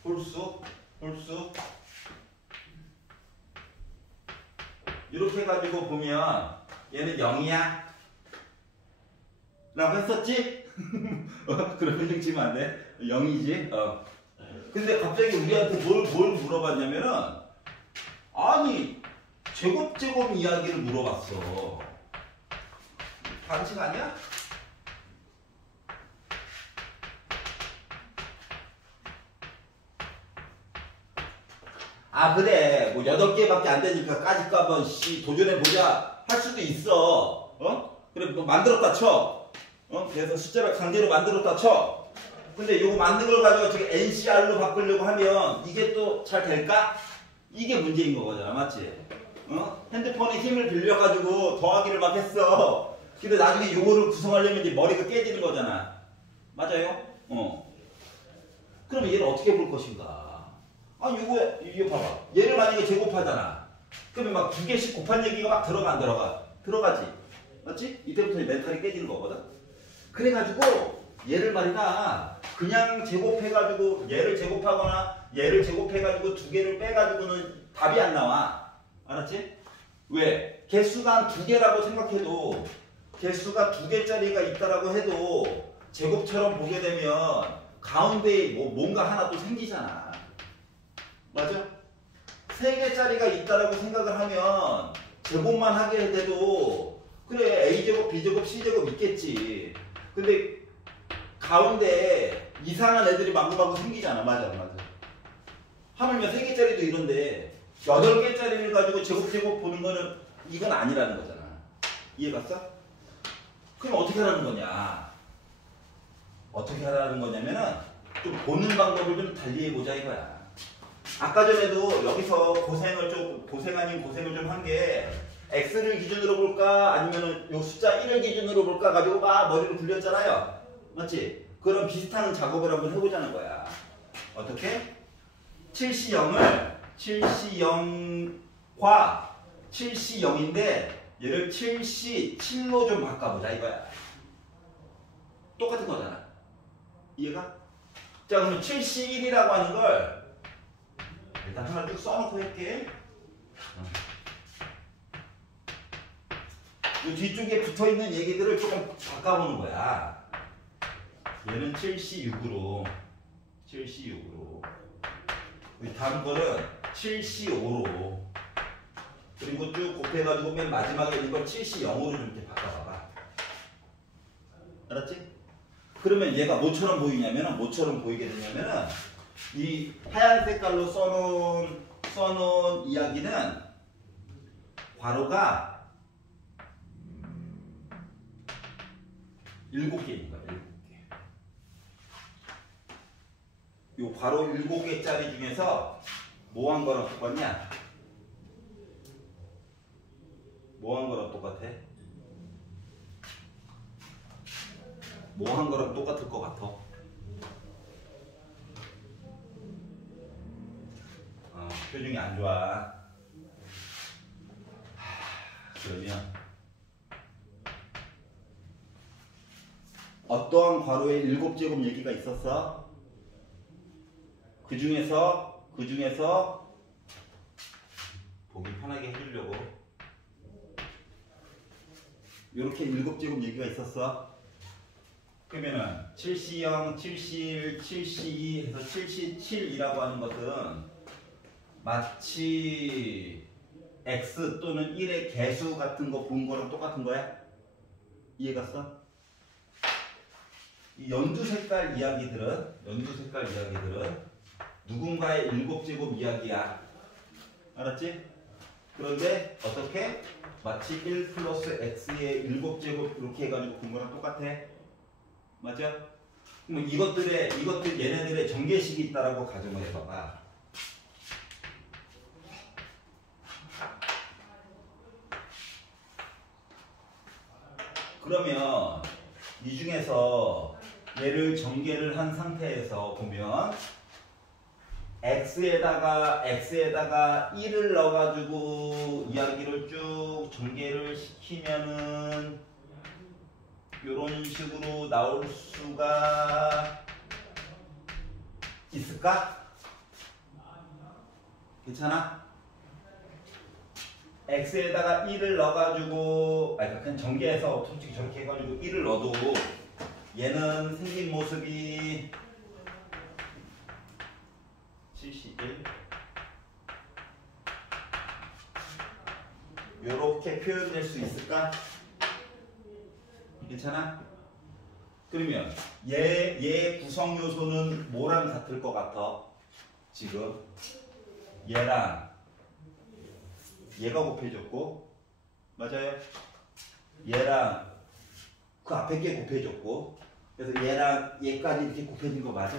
홀수 이렇게 해가지고 보면 얘는 0이야 라고 했었지? 그런 표정 치면 안 돼. 0이지? 근데 갑자기 우리한테 뭘 물어봤냐면은 아니 제곱 이야기를 물어봤어. 반칙 아니야? 그래 뭐 8개밖에 안 되니까 까짓값은 도전해보자 할 수도 있어. 그래 뭐 만들었다 쳐. 그래서 숫자를 강제로 만들었다 쳐. 근데 요거 만든 걸 가지고 저기 NCR로 바꾸려고 하면 이게 또 잘 될까? 이게 문제인 거잖아. 맞지? 핸드폰에 힘을 빌려가지고 더하기를 막 했어. 근데 나중에 요거를 구성하려면 이제 머리가 깨지는 거잖아. 맞아요? 그러면 얘를 어떻게 볼 것인가? 이거 봐봐. 얘를 만약에 제곱하잖아. 그러면 막 2개씩 곱한 얘기가 막 들어가지. 맞지? 이때부터 멘탈이 깨지는 거거든. 그래가지고 얘를 말이다 그냥 제곱해가지고 얘를 제곱하거나 얘를 제곱해가지고 2개를 빼가지고는 답이 안 나와. 알았지? 왜? 개수가 한 2개라고 생각해도 개수가 2개짜리가 있다라고 해도 제곱처럼 보게 되면 가운데에 뭔가 하나 또 생기잖아. 맞아? 3개짜리가 있다라고 생각을 하면 제곱만 하게 돼도 그래 A제곱, B제곱, C제곱 있겠지. 근데 가운데 이상한 애들이 마구마구 생기잖아. 맞아. 하물며 3개짜리도 이런데 8개짜리를 가지고 제곱 보는 거는 이건 아니라는 거잖아. 이해갔어? 그럼 어떻게 하라는 거냐? 어떻게 하라는 거냐면은 좀 보는 방법을 좀 달리 해보자 이거야. 아까 전에도 여기서 고생 아닌 고생을 좀 한 게 x를 기준으로 볼까 아니면은 요 숫자 1을 기준으로 볼까 가지고 막 머리를 굴렸잖아요. 맞지? 그런 비슷한 작업을 한번 해보자는 거야. 어떻게? 7C0을 7C0과 7C0인데 얘를 7C7로 좀 바꿔보자 이거야. 똑같은 거잖아. 이해가? 자 그러면 7C1이라고 하는 걸 일단 하나 쭉 써놓고 할게. 이 뒤쪽에 붙어있는 얘기들을 조금 바꿔보는 거야. 얘는 7C6으로 다음 거는 7C5로 그리고 쭉 곱해가지고 맨 마지막에 있는 걸 7C0으로 좀 이렇게 바꿔봐봐. 알았지? 그러면 얘가 뭐처럼 보이냐면은 뭐처럼 보이게 되냐면은 이 하얀 색깔로 써놓은 이야기는 괄호가 7개인 거야. 7개. 요 괄호 7개짜리 중에서 뭐 한 거랑 똑같냐? 뭐 한 거랑 똑같아? 뭐 한 거랑 똑같을 것 같아? 표정이 안 좋아. 그러면 어떠한 괄호에 7제곱 얘기가 있었어? 그 중에서 보기 편하게 해주려고 이렇게 7제곱 얘기가 있었어. 그러면은 7C0, 7C1, 7C2 해서 7C7이라고 하는 것은 마치 x 또는 1의 개수 같은 거 본 거랑 똑같은 거야? 이해갔어? 이 연두 색깔 이야기들은 누군가의 7제곱 이야기야. 알았지? 그런데 어떻게? 마치 1 플러스 x의 7제곱 이렇게 해가지고 본 거랑 똑같아. 맞아? 그럼 얘네들의 전개식이 있다라고 가정을 해봐봐. 그러면 이 중에서 얘를 전개를 한 상태에서 보면 x에다가 1을 넣어가지고 이야기를 쭉 전개를 시키면은 이런 식으로 나올 수가 있을까? 괜찮아? x에다가 1을 넣어가지고 그냥 전개해서 솔직히 저렇게 해가지고 1을 넣어도 얘는 생긴 모습이 71 요렇게 표현될 수 있을까? 괜찮아? 그러면 얘 구성 요소는 뭐랑 같을 것 같아? 지금 얘랑 얘가 곱해졌고 맞아요? 얘랑 그 앞에 게 곱해졌고 그래서 얘랑 얘까지 이렇게 곱해진 거 맞아?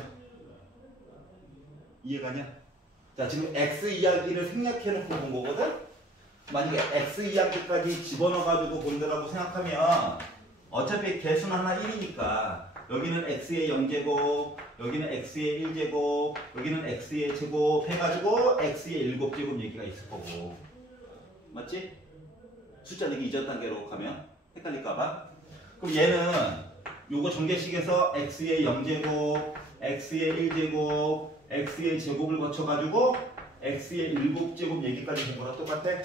이해가냐? 자 지금 x 이야기를 생략해 놓고 본 거거든? 만약에 x 이야기까지 집어넣어가지고 본다라고 생각하면 어차피 개수는 하나 1이니까 여기는 x의 0제곱 여기는 x의 1제곱 여기는 x의 제곱 해가지고 x의 7제곱 얘기가 있을 거고 맞지? 숫자 내기 이전 단계로 가면 헷갈릴까봐 그럼 얘는 요거 전개식에서 x의 0제곱 x의 1제곱 x의 제곱을 거쳐가지고 x의 7제곱 얘기까지 본 거랑 똑같아?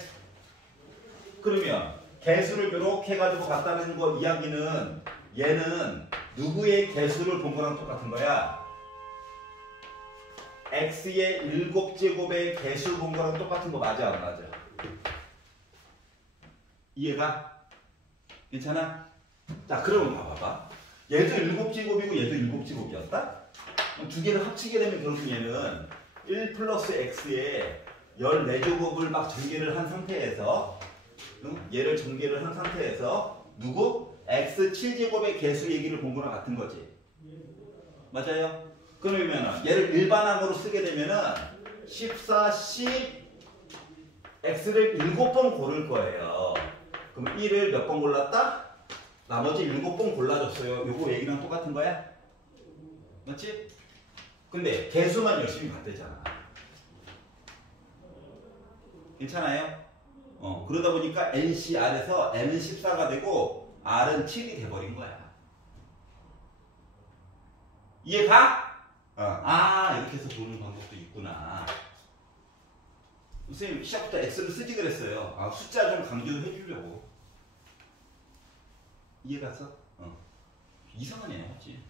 그러면 개수를 이렇게 해가지고 봤다는 거 이야기는 얘는 누구의 개수를 본 거랑 똑같은 거야? x의 7제곱의 개수 본 거랑 똑같은 거 맞아 안 맞아? 이해가? 괜찮아? 자 그러면 봐봐. 얘도 7제곱이고 얘도 7제곱이었다? 두 개를 합치게 되면 결국 얘는 1 플러스 x에 14제곱을 막 전개를 한 상태에서 얘를 전개를 한 상태에서 누구? x 7제곱의 개수 얘기를 본 거랑 같은 거지. 맞아요? 그러면 얘를 일반항으로 쓰게 되면은 14, 10 x를 7번 고를 거예요. 그럼 1을 몇 번 골랐다? 나머지 7번 골라줬어요. 요거 얘기랑 똑같은 거야? 맞지? 근데 개수만 열심히 봤대잖아. 괜찮아요? 그러다 보니까 NCR에서 N은 14가 되고 R은 7이 돼버린 거야. 이해가? 이렇게 해서 보는 방법도 있구나. 선생님 시작부터 X를 쓰지 그랬어요. 숫자 좀 강조해 주려고. 이해갔어? 이상한 애 없지.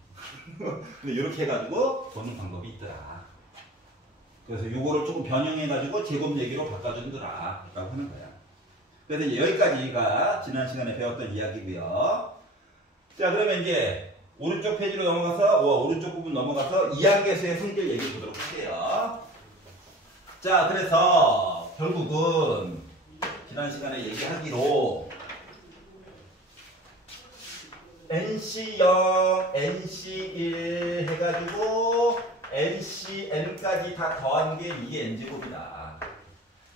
근데 이렇게 해가지고 보는 방법이 있더라. 그래서 요거를 조금 변형해가지고 제곱 얘기로 바꿔준 거라 라고 하는 거야. 그래서 이제 여기까지가 지난 시간에 배웠던 이야기고요. 자 그러면 이제 오른쪽 페이지로 넘어가서 오른쪽 부분 넘어가서 이항계수의 성질 얘기 보도록 할게요. 자 그래서 결국은 지난 시간에 얘기하기로 NC0, NC1 해가지고 NCN까지 다 더한 게 이게 N제곱이다.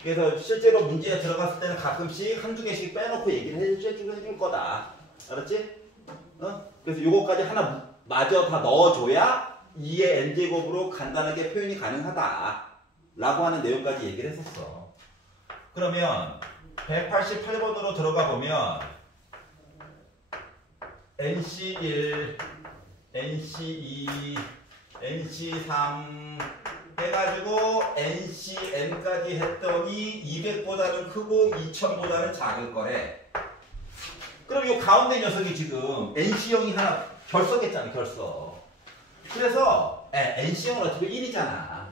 그래서 실제로 문제에 들어갔을 때는 가끔씩 한두 개씩 빼놓고 얘기를 해줄 거다. 알았지? 그래서 요거까지 하나 마저 다 넣어줘야 2의 N제곱으로 간단하게 표현이 가능하다. 라고 하는 내용까지 얘기를 했었어. 그러면 188번으로 들어가 보면 NC1, NC2, NC3 해가지고 NCN까지 했더니 200보다는 크고 2000보다는 작을 거래. 그럼 이 가운데 녀석이 지금 NC형이 하나 결석했잖아, 결석. 그래서 NC형은 어차피 1이잖아.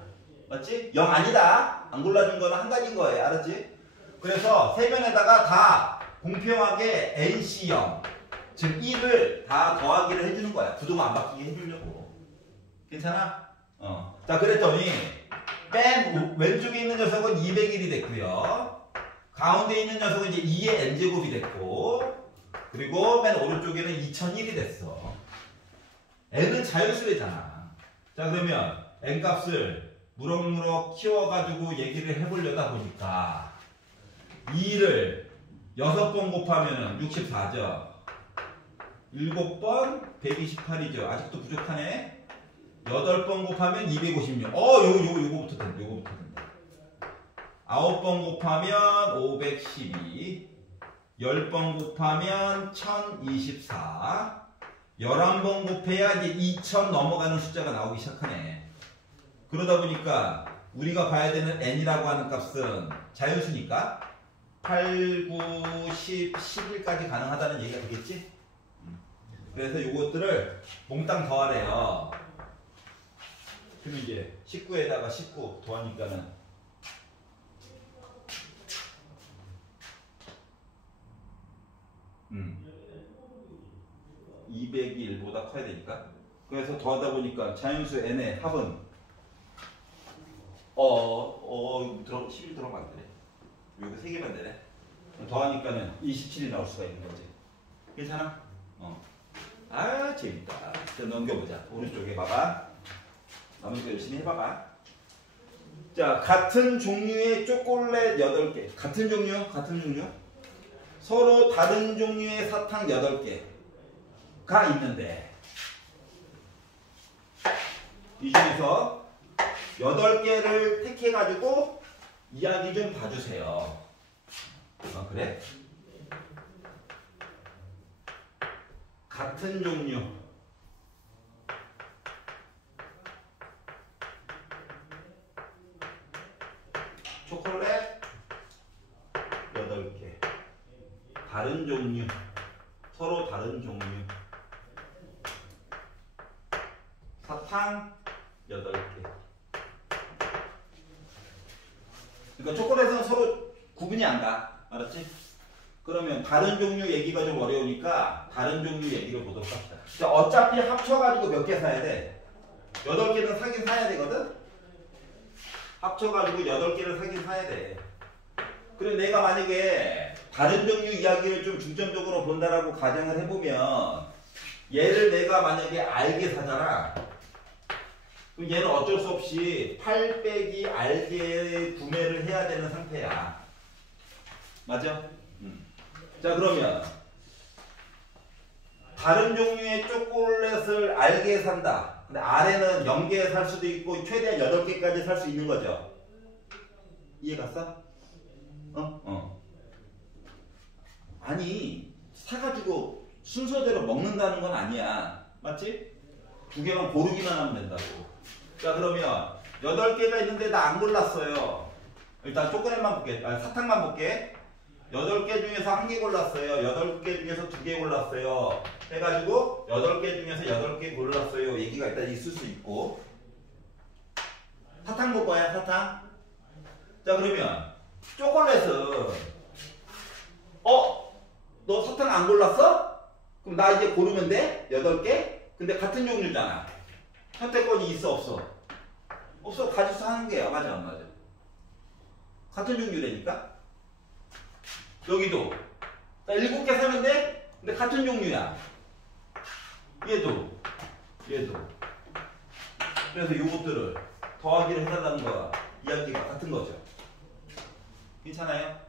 맞지? 0 아니다. 안 골라준 거는 한 가지인 거예요. 알았지? 그래서 세 면에다가 다 공평하게 NC형 즉 1을 다 더하기를 해주는 거야. 부도가 안 바뀌게 해주려고. 괜찮아? 자 그랬더니 맨 왼쪽에 있는 녀석은 201이 됐고요. 가운데 있는 녀석은 이제 2의 n제곱이 됐고 그리고 맨 오른쪽에는 2001이 됐어. n은 자연수래잖아. 자 그러면 n 값을 무럭무럭 키워가지고 얘기를 해보려다 보니까 2를 6번 곱하면 64죠. 7번 128이죠. 아직도 부족하네. 8번 곱하면 256. 요거부터 된다. 요거부터 된다. 9번 곱하면 512. 10번 곱하면 1024. 11번 곱해야 이제 2000 넘어가는 숫자가 나오기 시작하네. 그러다 보니까 우리가 봐야 되는 n이라고 하는 값은 자연수니까 8, 9, 10, 11까지 가능하다는 얘기가 되겠지? 그래서 요것들을 몽땅 더하래요. 그럼 이제 19에다가 19 더하니까는 200이 1보다 커야 되니까. 그래서 더하다 보니까 자연수 n의 합은 11 들어가면 안 되네. 여기 3개만 되네. 더하니까는 27이 나올 수가 있는 거지. 괜찮아? 재밌다. 자, 넘겨보자. 오른쪽에 봐봐. 남은 거 열심히 해봐봐. 자, 같은 종류의 초콜릿 8개. 같은 종류. 서로 다른 종류의 사탕 8개가 있는데 이 중에서 8개를 택해가지고 이야기 좀 봐주세요. 그래? 같은 종류 서로 다른 종류. 사탕 8개. 그러니까 초콜릿은 서로 구분이 안 가. 알았지? 그러면 다른 종류 얘기가 좀 어려우니까 다른 종류 얘기를 보도록 합시다. 자, 어차피 합쳐가지고 몇 개 사야 돼? 8개는 사긴 사야 되거든? 합쳐가지고 8개를 사긴 사야 돼. 그럼 내가 만약에 다른 종류 이야기를 좀 중점적으로 본다라고 가정을 해보면 얘를 내가 만약에 알게 사잖아. 그럼 얘는 어쩔 수 없이 8 빼기 알게 구매를 해야 되는 상태야. 맞아? 자, 그러면 다른 종류의 초콜릿을 알게 산다. 근데 R에는 0개 살 수도 있고 최대 8개까지 살 수 있는 거죠. 이해 갔어? 아니, 사가지고 순서대로 먹는다는 건 아니야. 맞지? 2개만 고르기만 하면 된다고. 자, 그러면 8개가 있는데 나 안 골랐어요. 일단 초콜릿만 볼게. 아니, 사탕만 볼게. 8개 중에서 1개 골랐어요. 8개 중에서 2개 골랐어요. 해가지고 8개 중에서 8개 골랐어요. 얘기가 일단 있을 수 있고. 사탕 볼 거야, 사탕. 자, 그러면 초콜릿은 너 사탕 안 골랐어? 그럼 나 이제 고르면 돼? 8개? 근데 같은 종류잖아. 선택권이 있어, 없어? 없어. 가지수 하는 게야. 맞아, 안 맞아? 같은 종류라니까? 여기도. 나 7개 사면 돼? 근데 같은 종류야. 얘도. 그래서 요것들을 더하기를 해달라는 거야. 이야기가 같은 거죠. 괜찮아요?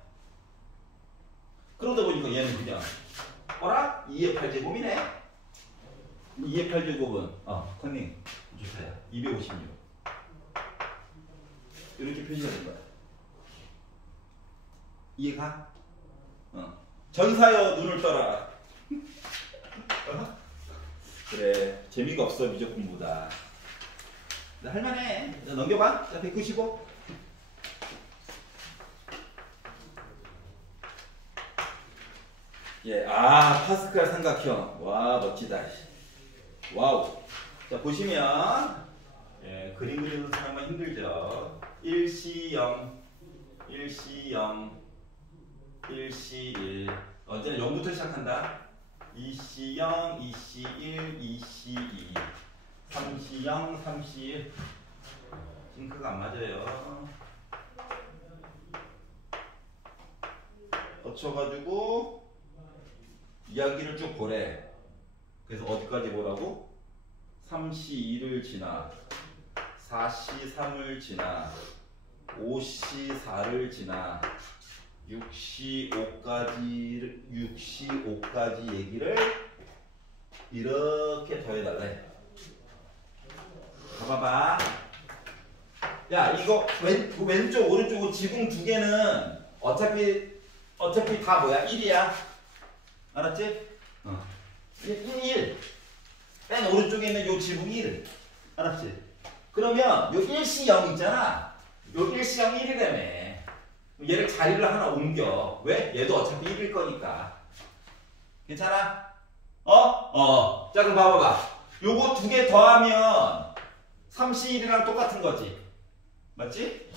그러다 보니까 얘는 그냥 어라? 2의 8제곱이네? 2의 8제곱은 컨닝 주사야. 256 이렇게 표시가 된 거야. 이해가? 전사여 눈을 떠라. 그래, 재미가 없어 미적 공부다. 할만해. 넘겨봐. 자, 195. 예, 파스칼 삼각형. 와, 멋지다. 와우. 자, 보시면 그림 그리는 사람은 힘들죠. 1C0 1C0 1C1 언제나 0부터 시작한다. 2C0 2C1 2C2 3C0 3C1 싱크가 안 맞아요. 거쳐가지고 이야기를 쭉 보래. 그래서 어디까지 보라고? 3C2를 지나 4C3을 지나 5C4를 지나 6C5까지 얘기를 이렇게 더해달래. 봐봐봐. 야, 이거 왼쪽 오른쪽 지붕 2개는 어차피 다 뭐야? 1이야. 알았지? 1. 맨 오른쪽에 있는 요 지붕 1. 알았지? 그러면 요 1C0 있잖아. 요 1C0 1이라며. 얘를 자리를 하나 옮겨. 왜? 얘도 어차피 1일 거니까. 괜찮아? 자, 그럼 봐봐봐. 요거 2개 더하면 3C1이랑 똑같은 거지. 맞지?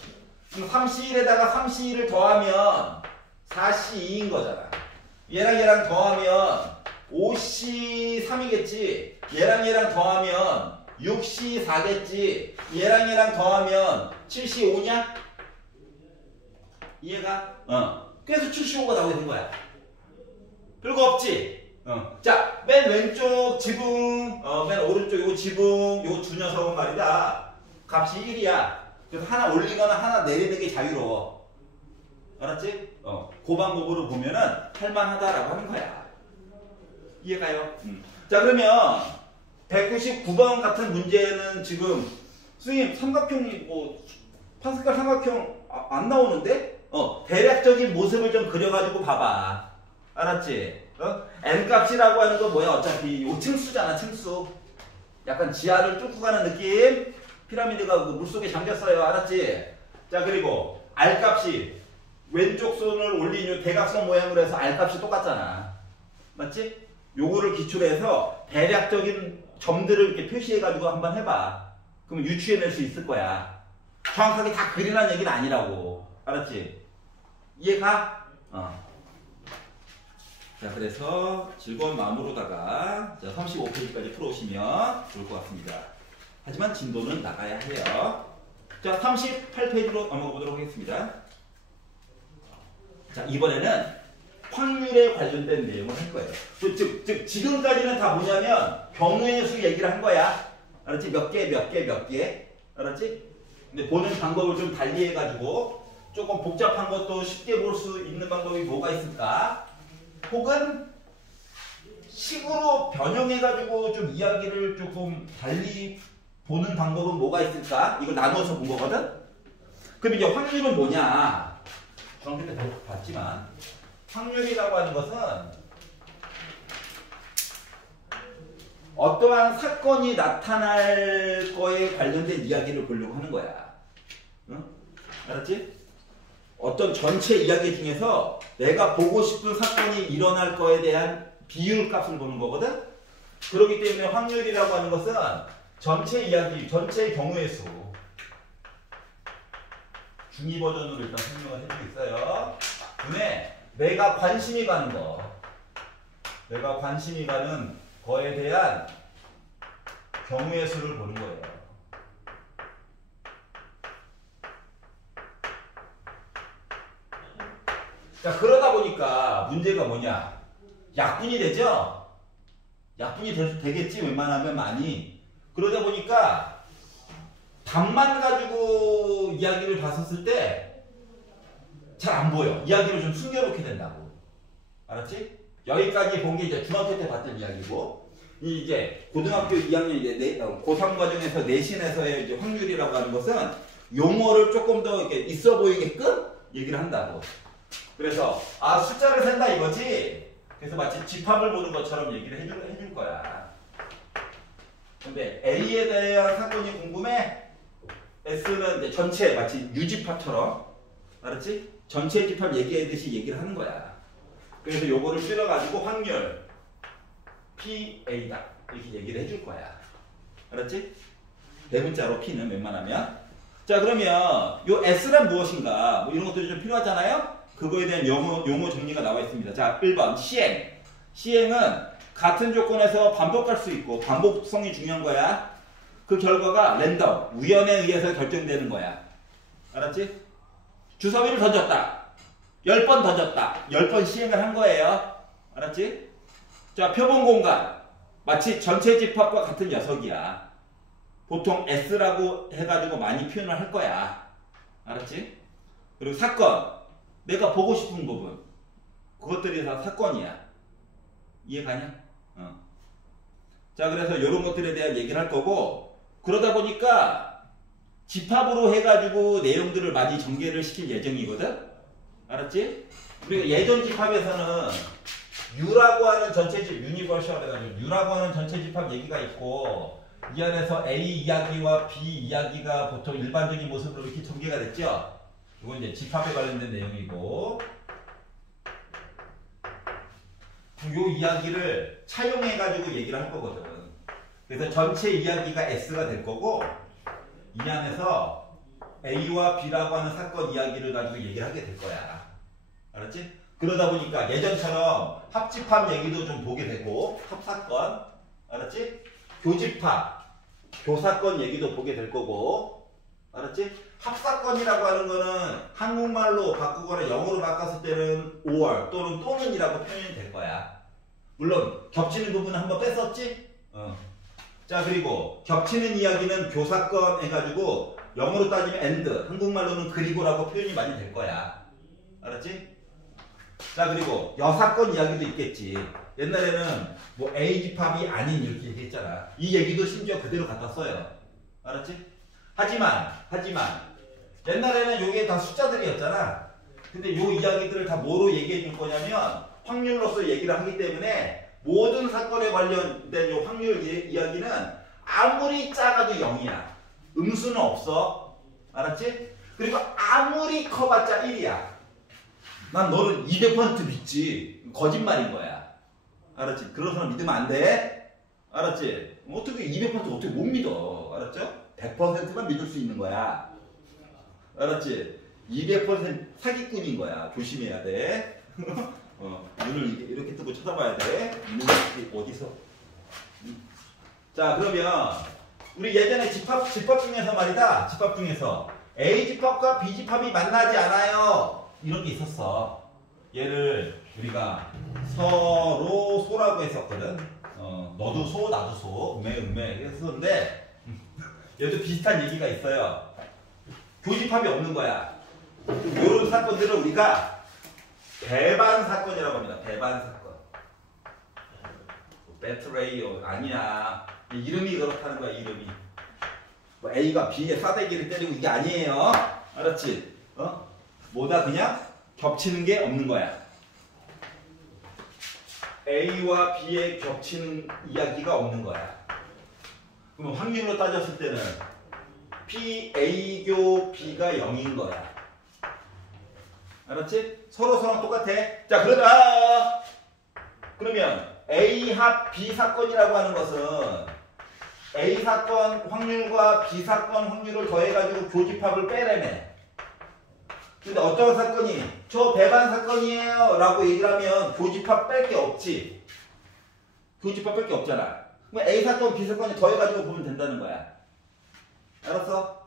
그럼 3C1에다가 3C1을 더하면 4C2인 거잖아. 얘랑 더하면 5C3이겠지. 얘랑 더하면 6C4겠지. 얘랑 더하면 7C5냐? 이해가? 그래서 75가 나오게 된 거야. 별거 없지? 자, 맨 왼쪽 지붕, 맨 오른쪽 요 지붕, 요 두 녀석은 말이다. 값이 1이야. 그래서 하나 올리거나 하나 내리는 게 자유로워. 알았지? 그 방법으로 보면은 할만하다라고 하는 거야. 이해가요? 자, 그러면 199번 같은 문제는 지금 선생님 삼각형이 파스칼 삼각형 안 나오는데? 대략적인 모습을 좀 그려가지고 봐봐. 알았지? n값이라고 하는 건 뭐야? 어차피 요 층수잖아, 층수. 약간 지하를 뚫고 가는 느낌? 피라미드가 물속에 잠겼어요. 알았지? 자, 그리고 r값이 왼쪽 손을 올린 요 대각선 모양으로 해서 r값이 똑같잖아. 맞지? 요거를 기초로 해서 대략적인 점들을 이렇게 표시해가지고 한번 해봐. 그럼 유추해낼 수 있을 거야. 정확하게 다 그리라는 얘기는 아니라고. 알았지? 이해가? 자, 그래서 즐거운 마음으로다가 35페이지까지 풀어오시면 좋을 것 같습니다. 하지만 진도는 나가야 해요. 자, 38페이지로 넘어가 보도록 하겠습니다. 자, 이번에는 확률에 관련된 내용을 할 거예요. 즉 지금까지는 다 뭐냐면 경우의 수 얘기를 한 거야. 알았지? 몇 개. 알았지? 근데 보는 방법을 좀 달리 해가지고 조금 복잡한 것도 쉽게 볼 수 있는 방법이 뭐가 있을까? 혹은 식으로 변형해가지고 좀 이야기를 조금 달리 보는 방법은 뭐가 있을까? 이걸 나눠서 본 거거든? 그럼 이제 확률은 뭐냐? 중학교 때 봤지만 확률이라고 하는 것은 어떠한 사건이 나타날 거에 관련된 이야기를 보려고 하는 거야. 응? 알았지? 어떤 전체 이야기 중에서 내가 보고 싶은 사건이 일어날 거에 대한 비율 값을 보는 거거든? 그렇기 때문에 확률이라고 하는 것은 전체 이야기, 전체 경우의 수. 중2 버전으로 일단 설명을 해주고 있어요. 근데 내가 관심이 가는 거. 내가 관심이 가는 거에 대한 경우의 수를 보는 거예요. 자, 그러다 보니까 문제가 뭐냐? 약분이 되죠? 약분이 되겠지, 웬만하면 많이. 그러다 보니까 답만 가지고 이야기를 봤었을 때 잘 안 보여. 이야기를 좀 숨겨놓게 된다고. 알았지? 여기까지 본 게 이제 중학교 때 봤던 이야기고, 이제 고등학교 2학년 이제 고3 과정에서 내신에서의 이제 확률이라고 하는 것은 용어를 조금 더 이렇게 있어 보이게끔 얘기를 한다고. 그래서 숫자를 센다 이거지. 그래서 마치 집합을 보는 것처럼 얘기를 해줄 거야. 근데 A에 대한 사건이 궁금해. S는 이제 전체 마치 유집합처럼, 알았지? 전체 집합 얘기하듯이 얘기를 하는 거야. 그래서 요거를 줄여가지고 확률 PA다 이렇게 얘기를 해줄 거야. 알았지? 대문자로 P는 웬만하면. 자, 그러면 요 S란 무엇인가? 뭐 이런 것들이 좀 필요하잖아요? 그거에 대한 용어 정리가 나와 있습니다. 자, 1번 시행. 시행은 같은 조건에서 반복할 수 있고 반복성이 중요한 거야. 그 결과가 랜덤, 우연에 의해서 결정되는 거야. 알았지? 주사위를 던졌다. 10번 던졌다. 10번 시행을 한 거예요. 알았지? 자, 표본 공간. 마치 전체 집합과 같은 녀석이야. 보통 S라고 해가지고 많이 표현을 할 거야. 알았지? 그리고 사건. 내가 보고 싶은 부분. 그것들이 다 사건이야. 이해가냐? 자, 그래서 이런 것들에 대한 얘기를 할 거고, 그러다 보니까 집합으로 해가지고 내용들을 많이 전개를 시킬 예정이거든? 알았지? 우리가 예전 집합에서는 U라고 하는 전체 집합, 유니버셜 해가지고 U라고 하는 전체 집합 얘기가 있고, 이 안에서 A 이야기와 B 이야기가 보통 일반적인 모습으로 이렇게 전개가 됐죠? 이건 이제 집합에 관련된 내용이고, 이 이야기를 차용해가지고 얘기를 할 거거든. 그래서 전체 이야기가 S가 될 거고, 이 안에서 A와 B라고 하는 사건 이야기를 가지고 얘기를 하게 될 거야. 알았지? 그러다 보니까 예전처럼 합집합 얘기도 좀 보게 되고, 합사건, 알았지? 교집합, 교사건 얘기도 보게 될 거고, 알았지? 합사건이라고 하는 거는 한국말로 바꾸거나 영어로 바꿨을 때는 or 또는이라고 표현이 될 거야. 물론 겹치는 부분은 한번 뺐었지? 자, 그리고 겹치는 이야기는 교사건 해가지고 영어로 따지면 and, 한국말로는 그리고라고 표현이 많이 될 거야. 알았지? 자, 그리고 여사건 이야기도 있겠지. 옛날에는 뭐 A집합이 아닌 이렇게 얘기했잖아. 이 얘기도 심지어 그대로 갖다 써요. 알았지? 하지만 옛날에는 요게 다 숫자들이었잖아. 근데 요 이야기들을 다 뭐로 얘기해 줄 거냐면 확률로서 얘기를 하기 때문에 모든 사건에 관련된 요 확률 이야기는 아무리 작아도 0이야. 음수는 없어. 알았지? 그리고 아무리 커봤자 1이야. 난 너를 200% 믿지. 거짓말인 거야. 알았지? 그런 사람 믿으면 안 돼. 알았지? 어떻게 200% 어떻게 못 믿어. 알았죠? 100%만 믿을 수 있는 거야. 알았지? 200% 사기꾼인 거야. 조심해야 돼. 눈을 이렇게 뜨고 쳐다봐야 돼. 눈이 어디서? 자, 그러면 우리 예전에 집합 중에서 말이다. 집합 중에서 A 집합과 B 집합이 만나지 않아요. 이런 게 있었어. 얘를 우리가 서로 소라고 했었거든. 너도 소, 나도 소, 음매 했었는데 얘도 비슷한 얘기가 있어요. 교집합이 없는 거야. 이런 사건들을 우리가 배반 사건이라고 합니다. 배반 사건. 배트레이어 아니야. 이름이 그렇다는 거야. 이름이. 뭐 A가 B의 싸대기를 때리고 이게 아니에요. 알았지? 뭐다 그냥 겹치는 게 없는 거야. A와 B의 겹치는 이야기가 없는 거야. 그럼 확률로 따졌을 때는 A교 B가 0인 거야. 알았지? 서로서로 똑같아. 자, 그러면 A 합 B 사건이라고 하는 것은 A 사건 확률과 B 사건 확률을 더해가지고 교집합을 빼내매. 근데 어떤 사건이 저 배반 사건이에요 라고 얘기를 하면 교집합 뺄 게 없지. 교집합 뺄 게 없잖아. 그럼 A 사건 B 사건이 더해가지고 보면 된다는 거야. 알았어?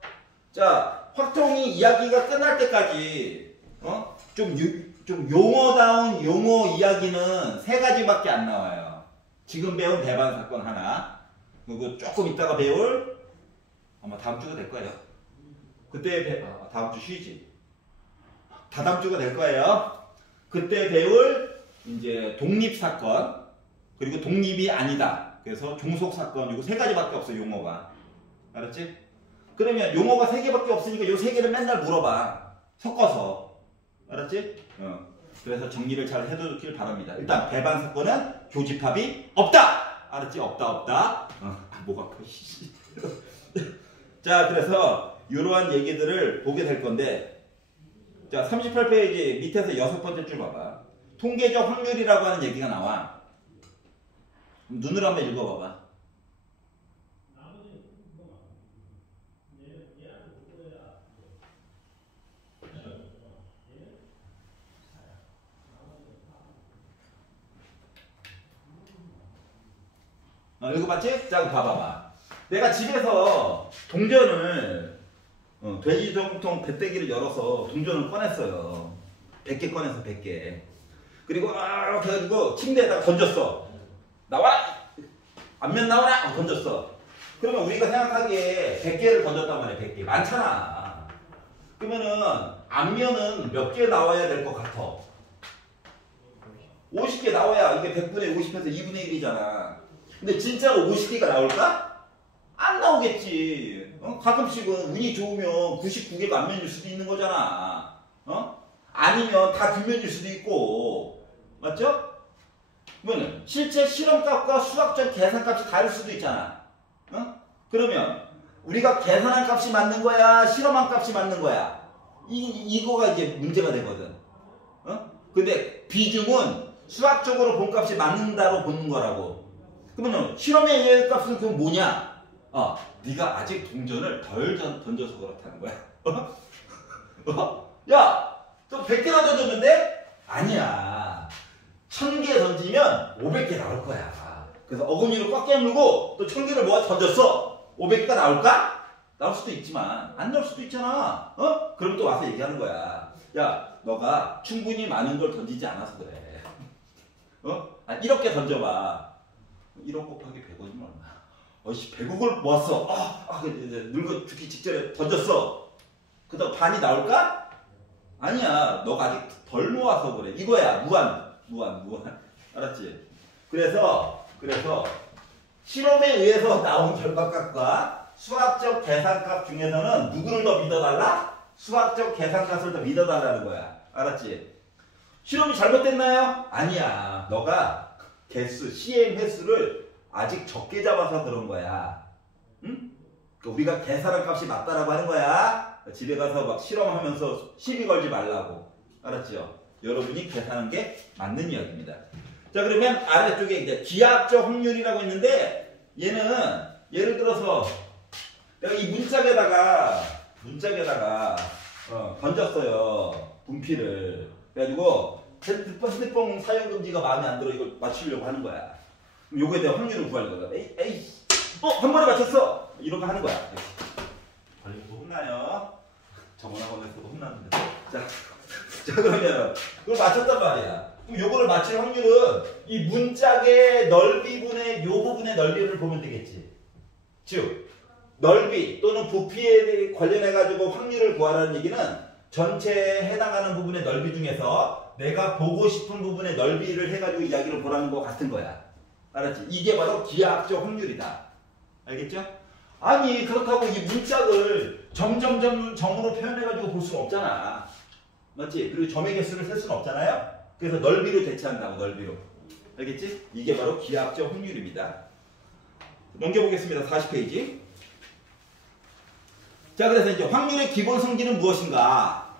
자, 확통이 이야기가 끝날 때까지 좀 용어다운 용어 이야기는 3가지밖에 안 나와요. 지금 배운 배반 사건 하나, 그리고 조금 있다가 배울 아마 다음 주가 될 거예요. 그때 다음 주 쉬지. 다다음 주가 될 거예요. 그때 배울 이제 독립 사건, 그리고 독립이 아니다. 그래서 종속 사건, 이거 3가지밖에 없어 용어가. 알았지? 그러면 용어가 3개밖에 없으니까 요 3개를 맨날 물어봐. 섞어서. 알았지? 그래서 정리를 잘 해두길 바랍니다. 일단 배반 사건은 교집합이 없다. 알았지? 없다. 목 아파. 자, 그래서 이러한 얘기들을 보게 될 건데, 자, 38페이지 밑에서 6번째 줄 봐봐. 통계적 확률이라고 하는 얘기가 나와. 눈으로 한번 읽어봐봐. 읽어봤지? 자, 봐봐봐. 내가 집에서 동전을 돼지정통 배때기를 열어서 동전을 꺼냈어요. 100개 꺼냈어. 100개. 그리고 이렇게 해가지고 침대에다가 던졌어. 나와라! 앞면 나와라! 던졌어. 그러면 우리가 생각하기에 100개를 던졌단 말이야. 100개. 많잖아. 그러면은 앞면은 몇 개 나와야 될 것 같아? 50개 나와야 이게 100분의 50에서 2분의 1이잖아. 근데 진짜로 50개가 나올까? 안 나오겠지. 가끔씩은 운이 좋으면 99개가 앞면일 수도 있는 거잖아. 아니면 다 뒷면일 수도 있고. 맞죠? 그러면 실제 실험값과 수학적 계산값이 다를 수도 있잖아. 그러면 우리가 계산한 값이 맞는 거야? 실험한 값이 맞는 거야? 이거가 이제 문제가 되거든. 근데 비중은 수학적으로 본 값이 맞는다로 보는 거라고. 그러면 실험에 의한 값은 그건 뭐냐? 네가 아직 동전을 덜 던져서 그렇다는 거야. 야, 너 100개나 던졌는데? 아니야. 1000개 던지면 500개 나올 거야. 그래서 어금니를 꽉 깨물고 또 1000개를 모아 던졌어. 500개가 나올까? 나올 수도 있지만 안 나올 수도 있잖아. 그럼 또 와서 얘기하는 거야. 야, 너가 충분히 많은 걸 던지지 않아서 그래. 1억 개 던져봐. 1억 곱하기 100원이면 얼마야? 100억을 모았어. 늙어 죽기 직전에 던졌어. 그다음 반이 나올까? 아니야. 너가 아직 덜 모아서 그래. 이거야. 무한. 알았지? 그래서 실험에 의해서 나온 결과값과 수학적 계산값 중에서는 누구를 더 믿어달라? 수학적 계산값을 더 믿어달라는 거야. 알았지? 실험이 잘못됐나요? 아니야. 너가 시행 횟수를 아직 적게 잡아서 그런 거야. 응? 우리가 계산한 값이 맞다라고 하는 거야. 집에 가서 막 실험하면서 시비 걸지 말라고. 알았죠? 여러분이 계산한 게 맞는 이야기입니다. 자, 그러면 아래쪽에 이제 기하학적 확률이라고 있는데 얘는 예를 들어서 내가 이 문짝에다가 던졌어요. 분필을. 그래가지고 핸드폰 사용 금지가 마음에 안 들어. 이걸 맞추려고 하는 거야. 그럼 요거에 대한 확률을 구하려고. 에이, 한 번에 맞췄어. 이런 거 하는 거야. 걸리고 혼나요. 정원학원에서도 혼났는데. 자, 그러면 그걸 맞췄단 말이야. 그럼 요거를 맞힐 확률은 이 문짝의 넓이분의 요 부분의 넓이를 보면 되겠지. 즉 넓이 또는 부피에 관련해 가지고 확률을 구하라는 얘기는 전체에 해당하는 부분의 넓이 중에서 내가 보고 싶은 부분의 넓이를 해가지고 이야기를 보라는 거 같은 거야. 알았지? 이게 바로 기하학적 확률이다. 알겠죠? 아니 그렇다고 이 문짝을 점으로 표현해가지고 볼 수는 없잖아. 맞지? 그리고 점의 개수를 셀 수는 없잖아요. 그래서 넓이로 대체한다고. 넓이로. 알겠지? 이게 바로 기하학적 확률입니다. 넘겨보겠습니다. 40페이지. 자, 그래서 이제 확률의 기본 성질은 무엇인가?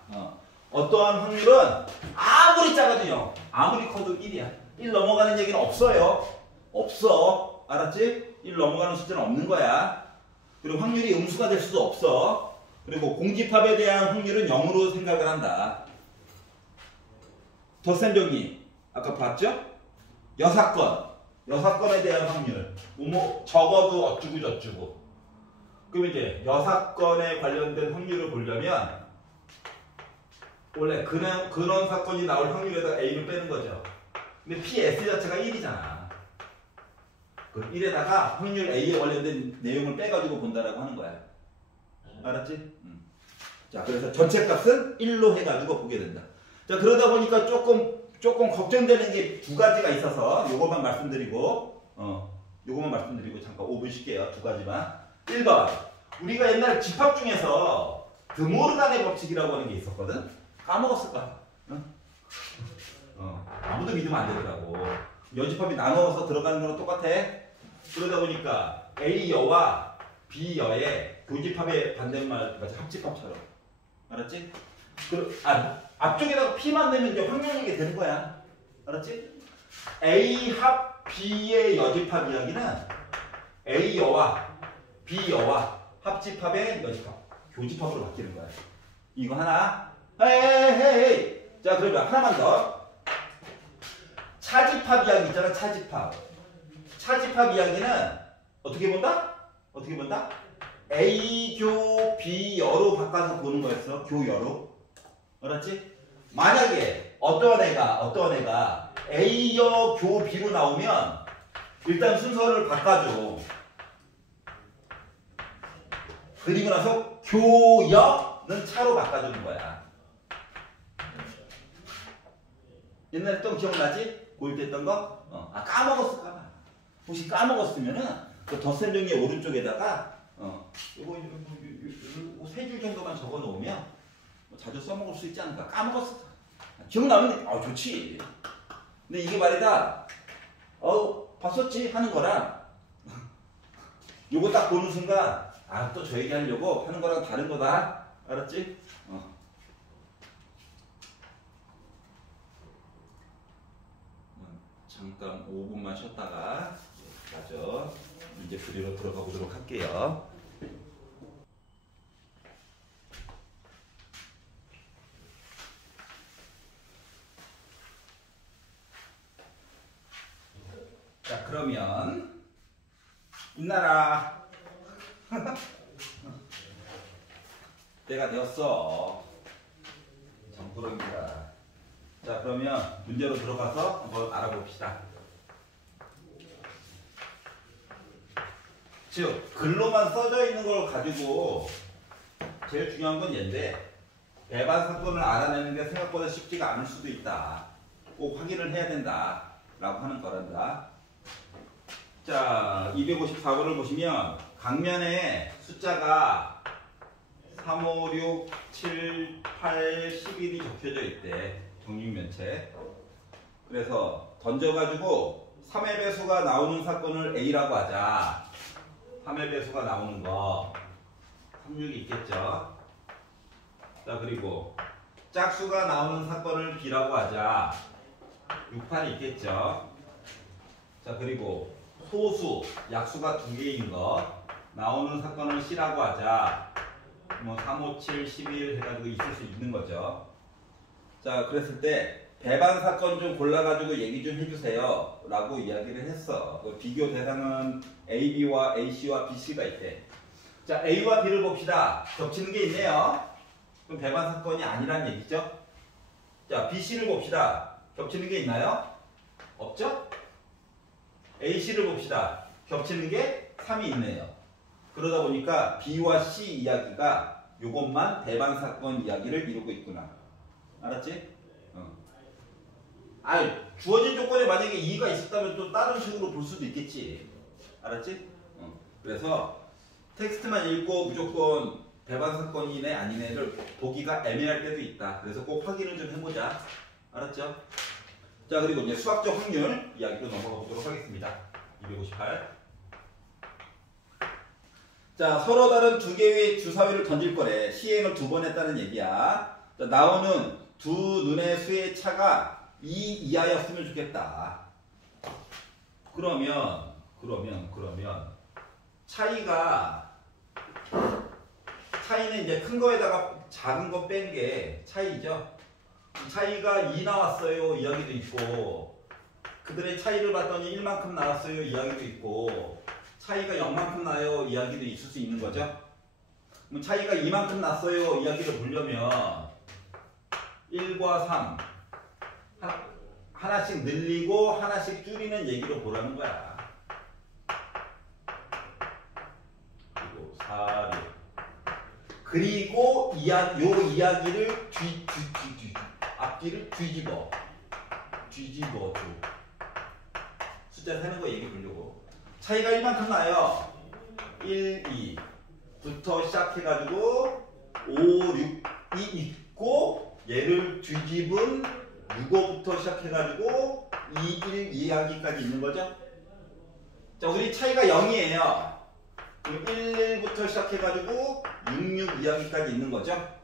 어떠한 확률은 아무리 작아도요. 아무리 커도 1이야. 1 넘어가는 얘기는 없어요. 없어. 알았지? 1 넘어가는 숫자는 없는 거야. 그리고 확률이 음수가 될 수도 없어. 그리고 공집합에 대한 확률은 0으로 생각을 한다. 덧셈 정리. 아까 봤죠? 여사건에 대한 확률. 뭐 적어도 어쩌고 저쩌고. 그럼 이제 여사건에 관련된 확률을 보려면 원래 그런 사건이 나올 확률에다 A를 빼는 거죠. 근데 PS 자체가 1이잖아. 그 1에다가 확률 A에 관련된 내용을 빼가지고 본다라고 하는 거야. 알았지? 자, 그래서 전체 값은 1로 해가지고 보게 된다. 자, 그러다 보니까 조금 걱정되는 게 두 가지가 있어서 요것만 말씀드리고 잠깐 5분 쉴게요. 두 가지만. 1번. 우리가 옛날 집합 중에서 드모르간의 법칙이라고 하는 게 있었거든? 까먹었을 거야. 응? 아무도 믿으면 안 되더라고. 여집합이 나눠서 들어가는 거랑 똑같아. 그러다 보니까 A여와 B여의 교집합의 반대말, 합집합처럼. 알았지? 앞쪽에다가 P만 내면 이제 확률이게 되는 거야. 알았지? A 합 B의 여집합 이야기는 A여와 B여와 합집합의 여집합, 교집합으로 바뀌는 거야. 이거 하나. 헤이. 자, 그러면 하나만 더. 차집합 이야기 있잖아. 차집합 이야기는 어떻게 본다? A교 B여로 바꿔서 보는 거였어. 교여로. 알았지? 만약에 어떤 애가 A여 교 B로 나오면 일단 순서를 바꿔줘. 그리고 나서 교여는 차로 바꿔주는 거야. 옛날에 했던 거 기억나지? 고1 때 했던 거? 까먹었을까봐. 혹시 까먹었으면은 그 덧셈 정리 오른쪽에다가 요거 세 줄 정도만 적어 놓으면 자주 써먹을 수 있지 않을까? 까먹었어. 기억나면 좋지. 근데 이게 말이다. 봤었지? 하는 거랑 요거 딱 보는 순간 또 저 얘기 하려고 하는 거랑 다른 거다. 알았지? 잠깐 5분만 쉬었다가 맞아. 이제 그리로 들어가 보도록 할게요. 자, 그러면 인나라 때가 되었어. 정프로입니다. 자, 그러면 문제로 들어가서 한번 알아봅시다. 즉, 글로만 써져 있는 걸 가지고 제일 중요한 건 얘인데 배반 사건을 알아내는 게 생각보다 쉽지가 않을 수도 있다. 꼭 확인을 해야 된다 라고 하는 거란다. 자, 254번을 보시면 강면에 숫자가 3, 5, 6, 7, 8, 11이 적혀져 있대. 정육면체. 그래서 던져가지고 3의 배수가 나오는 사건을 A라고 하자. 3의 배수가 나오는 거 36이 있겠죠. 자, 그리고 짝수가 나오는 사건을 B라고 하자. 6, 8이 있겠죠. 자, 그리고 소수, 약수가 2개인 거 나오는 사건을 C라고 하자. 뭐 3, 5, 7, 11 해가지고 있을 수 있는 거죠. 자, 그랬을 때 배반 사건 좀 골라가지고 얘기 좀 해주세요 라고 이야기를 했어. 그 비교 대상은 AB와 AC와 BC가 있대. 자, A와 B를 봅시다. 겹치는 게 있네요. 그럼 배반 사건이 아니란 얘기죠. 자, BC를 봅시다. 겹치는 게 있나요? 없죠? AC를 봅시다. 겹치는 게 3이 있네요. 그러다 보니까 B와 C 이야기가 요것만 배반 사건 이야기를 이루고 있구나. 알았지? 주어진 조건에 만약에 2가 있었다면 또 다른 식으로 볼 수도 있겠지. 알았지? 그래서 텍스트만 읽고 무조건 배반 사건이네 아니네를 보기가 애매할 때도 있다. 그래서 꼭 확인을 좀 해보자. 알았죠? 자, 그리고 이제 수학적 확률 이야기로 넘어가 보도록 하겠습니다. 258. 자, 서로 다른 두 개의 주사위를 던질 거래. 시행을 2번 했다는 얘기야. 자, 나오는 두 눈의 수의 차가 2 이하였으면 좋겠다. 그러면 차이는 이제 큰 거에다가 작은 거 뺀 게 차이죠. 차이가 2 나왔어요 이야기도 있고, 그들의 차이를 봤더니 1만큼 나왔어요 이야기도 있고, 차이가 0만큼 나요 이야기도 있을 수 있는 거죠. 그럼 차이가 2만큼 났어요 이야기를 보려면 1과 3 하나씩 늘리고 하나씩 줄이는 얘기로 보라는 거야. 그리고 4, 6. 그리고 요 이야기를 앞뒤를 뒤집어 줘. 숫자 세는 거 얘기 보려고. 차이가 1만큼 나요. 1, 2부터 시작해가지고 5, 6이 있고, 얘를 뒤집은 6호부터 시작해가지고 2, 1 이야기까지 있는 거죠. 자, 우리 차이가 0이에요. 그럼 1, 1부터 시작해가지고 6, 6 이야기까지 있는 거죠.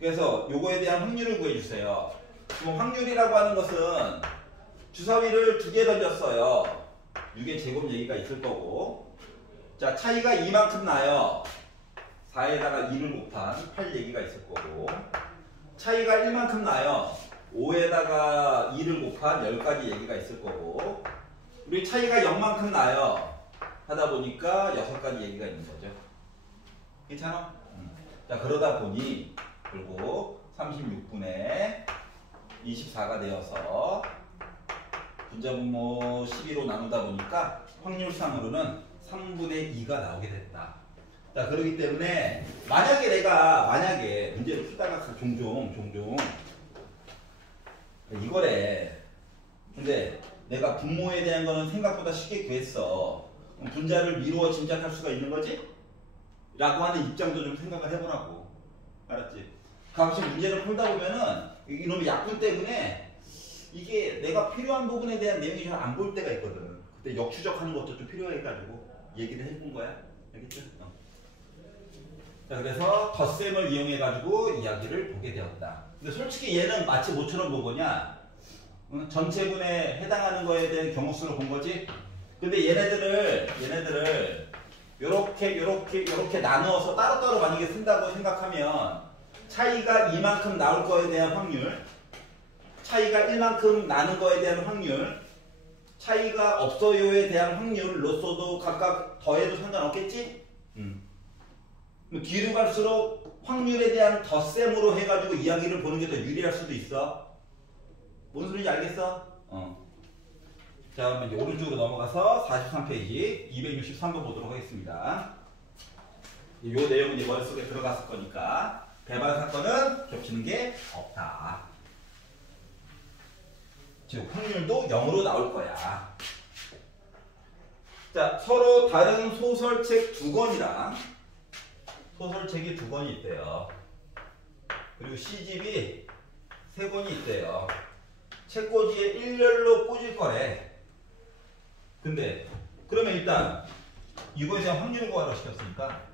그래서 요거에 대한 확률을 구해주세요. 그럼 확률이라고 하는 것은 주사위를 2개 던졌어요. 6의 제곱 얘기가 있을 거고, 자, 차이가 2만큼 나요. 4에다가 2를 곱한 8 얘기가 있을 거고, 차이가 1만큼 나요. 5에다가 2를 곱한 10가지 얘기가 있을 거고, 우리 차이가 0만큼 나요. 하다 보니까 6가지 얘기가 있는 거죠. 괜찮아? 자, 그러다 보니 결국 36분의 24가 되어서 분자분모 12로 나누다 보니까 확률상으로는 3분의 2가 나오게 됐다. 자, 그렇기 때문에 만약에 문제를 풀다가 종종 이거래. 근데 내가 분모에 대한 거는 생각보다 쉽게 구했어. 그럼 분자를 미루어 짐작할 수가 있는 거지? 라고 하는 입장도 좀 생각을 해보라고. 알았지? 가끔씩 문제를 풀다 보면은 이놈의 약분 때문에 이게 내가 필요한 부분에 대한 내용이 잘 안 보일 때가 있거든. 그때 역추적하는 것도 좀 필요해가지고 얘기를 해본 거야. 알겠죠? 자, 그래서 덧셈을 이용해가지고 이야기를 보게 되었다. 근데 솔직히 얘는 마치 뭐처럼 본 거냐? 전체분에 해당하는 거에 대한 경우수를 본 거지? 근데 얘네들을 요렇게 나누어서 따로따로 만약에 쓴다고 생각하면 차이가 2만큼 나올 거에 대한 확률, 차이가 1만큼 나는 거에 대한 확률, 차이가 없어요에 대한 확률로서도 각각 더해도 상관없겠지? 뒤로 갈수록 확률에 대한 덧셈으로 해가지고 이야기를 보는 게 더 유리할 수도 있어. 뭔 소리인지 알겠어? 자, 그럼 이제 오른쪽으로 넘어가서 43페이지 263번 보도록 하겠습니다. 이 내용은 이제 머릿속에 들어갔을 거니까 배반 사건은 겹치는 게 없다. 즉 확률도 0으로 나올 거야. 자, 서로 다른 소설책 2권이랑 소설책이 2권이 있대요. 그리고 C집이 3권이 있대요. 책꽂이에 일렬로 꽂을 거래. 근데 그러면 일단 이거에 대한 확률을 구하라 시켰으니까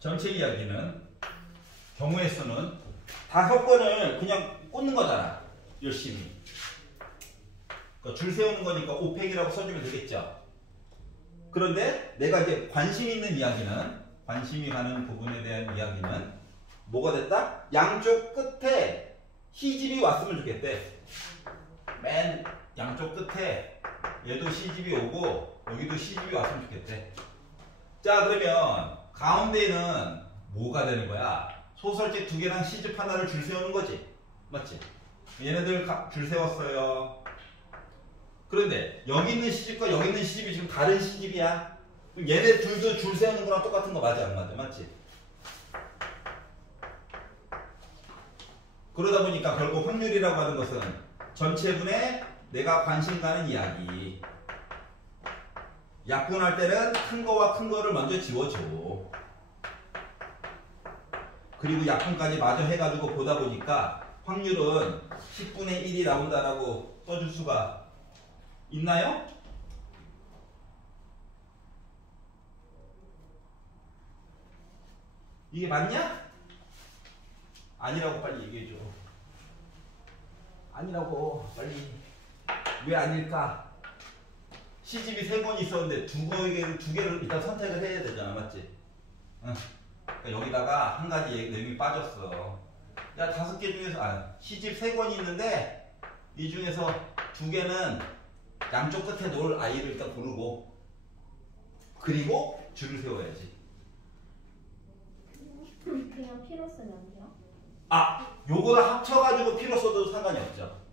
전체 이야기는 경우의 수는 5권을 그냥 꽂는 거잖아. 열심히. 그러니까 줄 세우는 거니까 5팩이라고 써주면 되겠죠. 그런데 내가 이제 관심 있는 이야기는, 관심이 가는 부분에 대한 이야기는 뭐가 됐다? 양쪽 끝에 시집이 왔으면 좋겠대. 맨 양쪽 끝에 얘도 시집이 오고 여기도 시집이 왔으면 좋겠대. 자, 그러면 가운데는 뭐가 되는 거야? 소설책 2개랑 시집 하나를 줄 세우는 거지. 맞지? 얘네들 줄 세웠어요. 그런데 여기 있는 시집과 여기 있는 시집이 지금 다른 시집이야. 그럼 얘네 둘도 줄 세우는 거랑 똑같은 거 맞아, 안 맞아? 맞지? 그러다 보니까 결국 확률이라고 하는 것은 전체분에 내가 관심 가는 이야기. 약분할 때는 큰 거와 큰 거를 먼저 지워줘. 그리고 약분까지 마저 해가지고 보다 보니까 확률은 10분의 1이 나온다라고 써줄 수가 있나요? 이게 맞냐? 아니라고 빨리 얘기해줘. 아니라고 빨리. 왜 아닐까? 시집이 3번 있었는데 두 개를 일단 선택을 해야 되잖아. 맞지? 응. 그러니까 여기다가 한 가지 내용이 빠졌어. 야, 5개 중에서 시집 3권이 있는데 이 중에서 2개는 양쪽 끝에 놓을 아이를 일단 고르고 그리고 줄을 세워야지. 그냥 피로 쓰면 안 돼요? 요거를 합쳐가지고 피로 써도 상관이 없죠.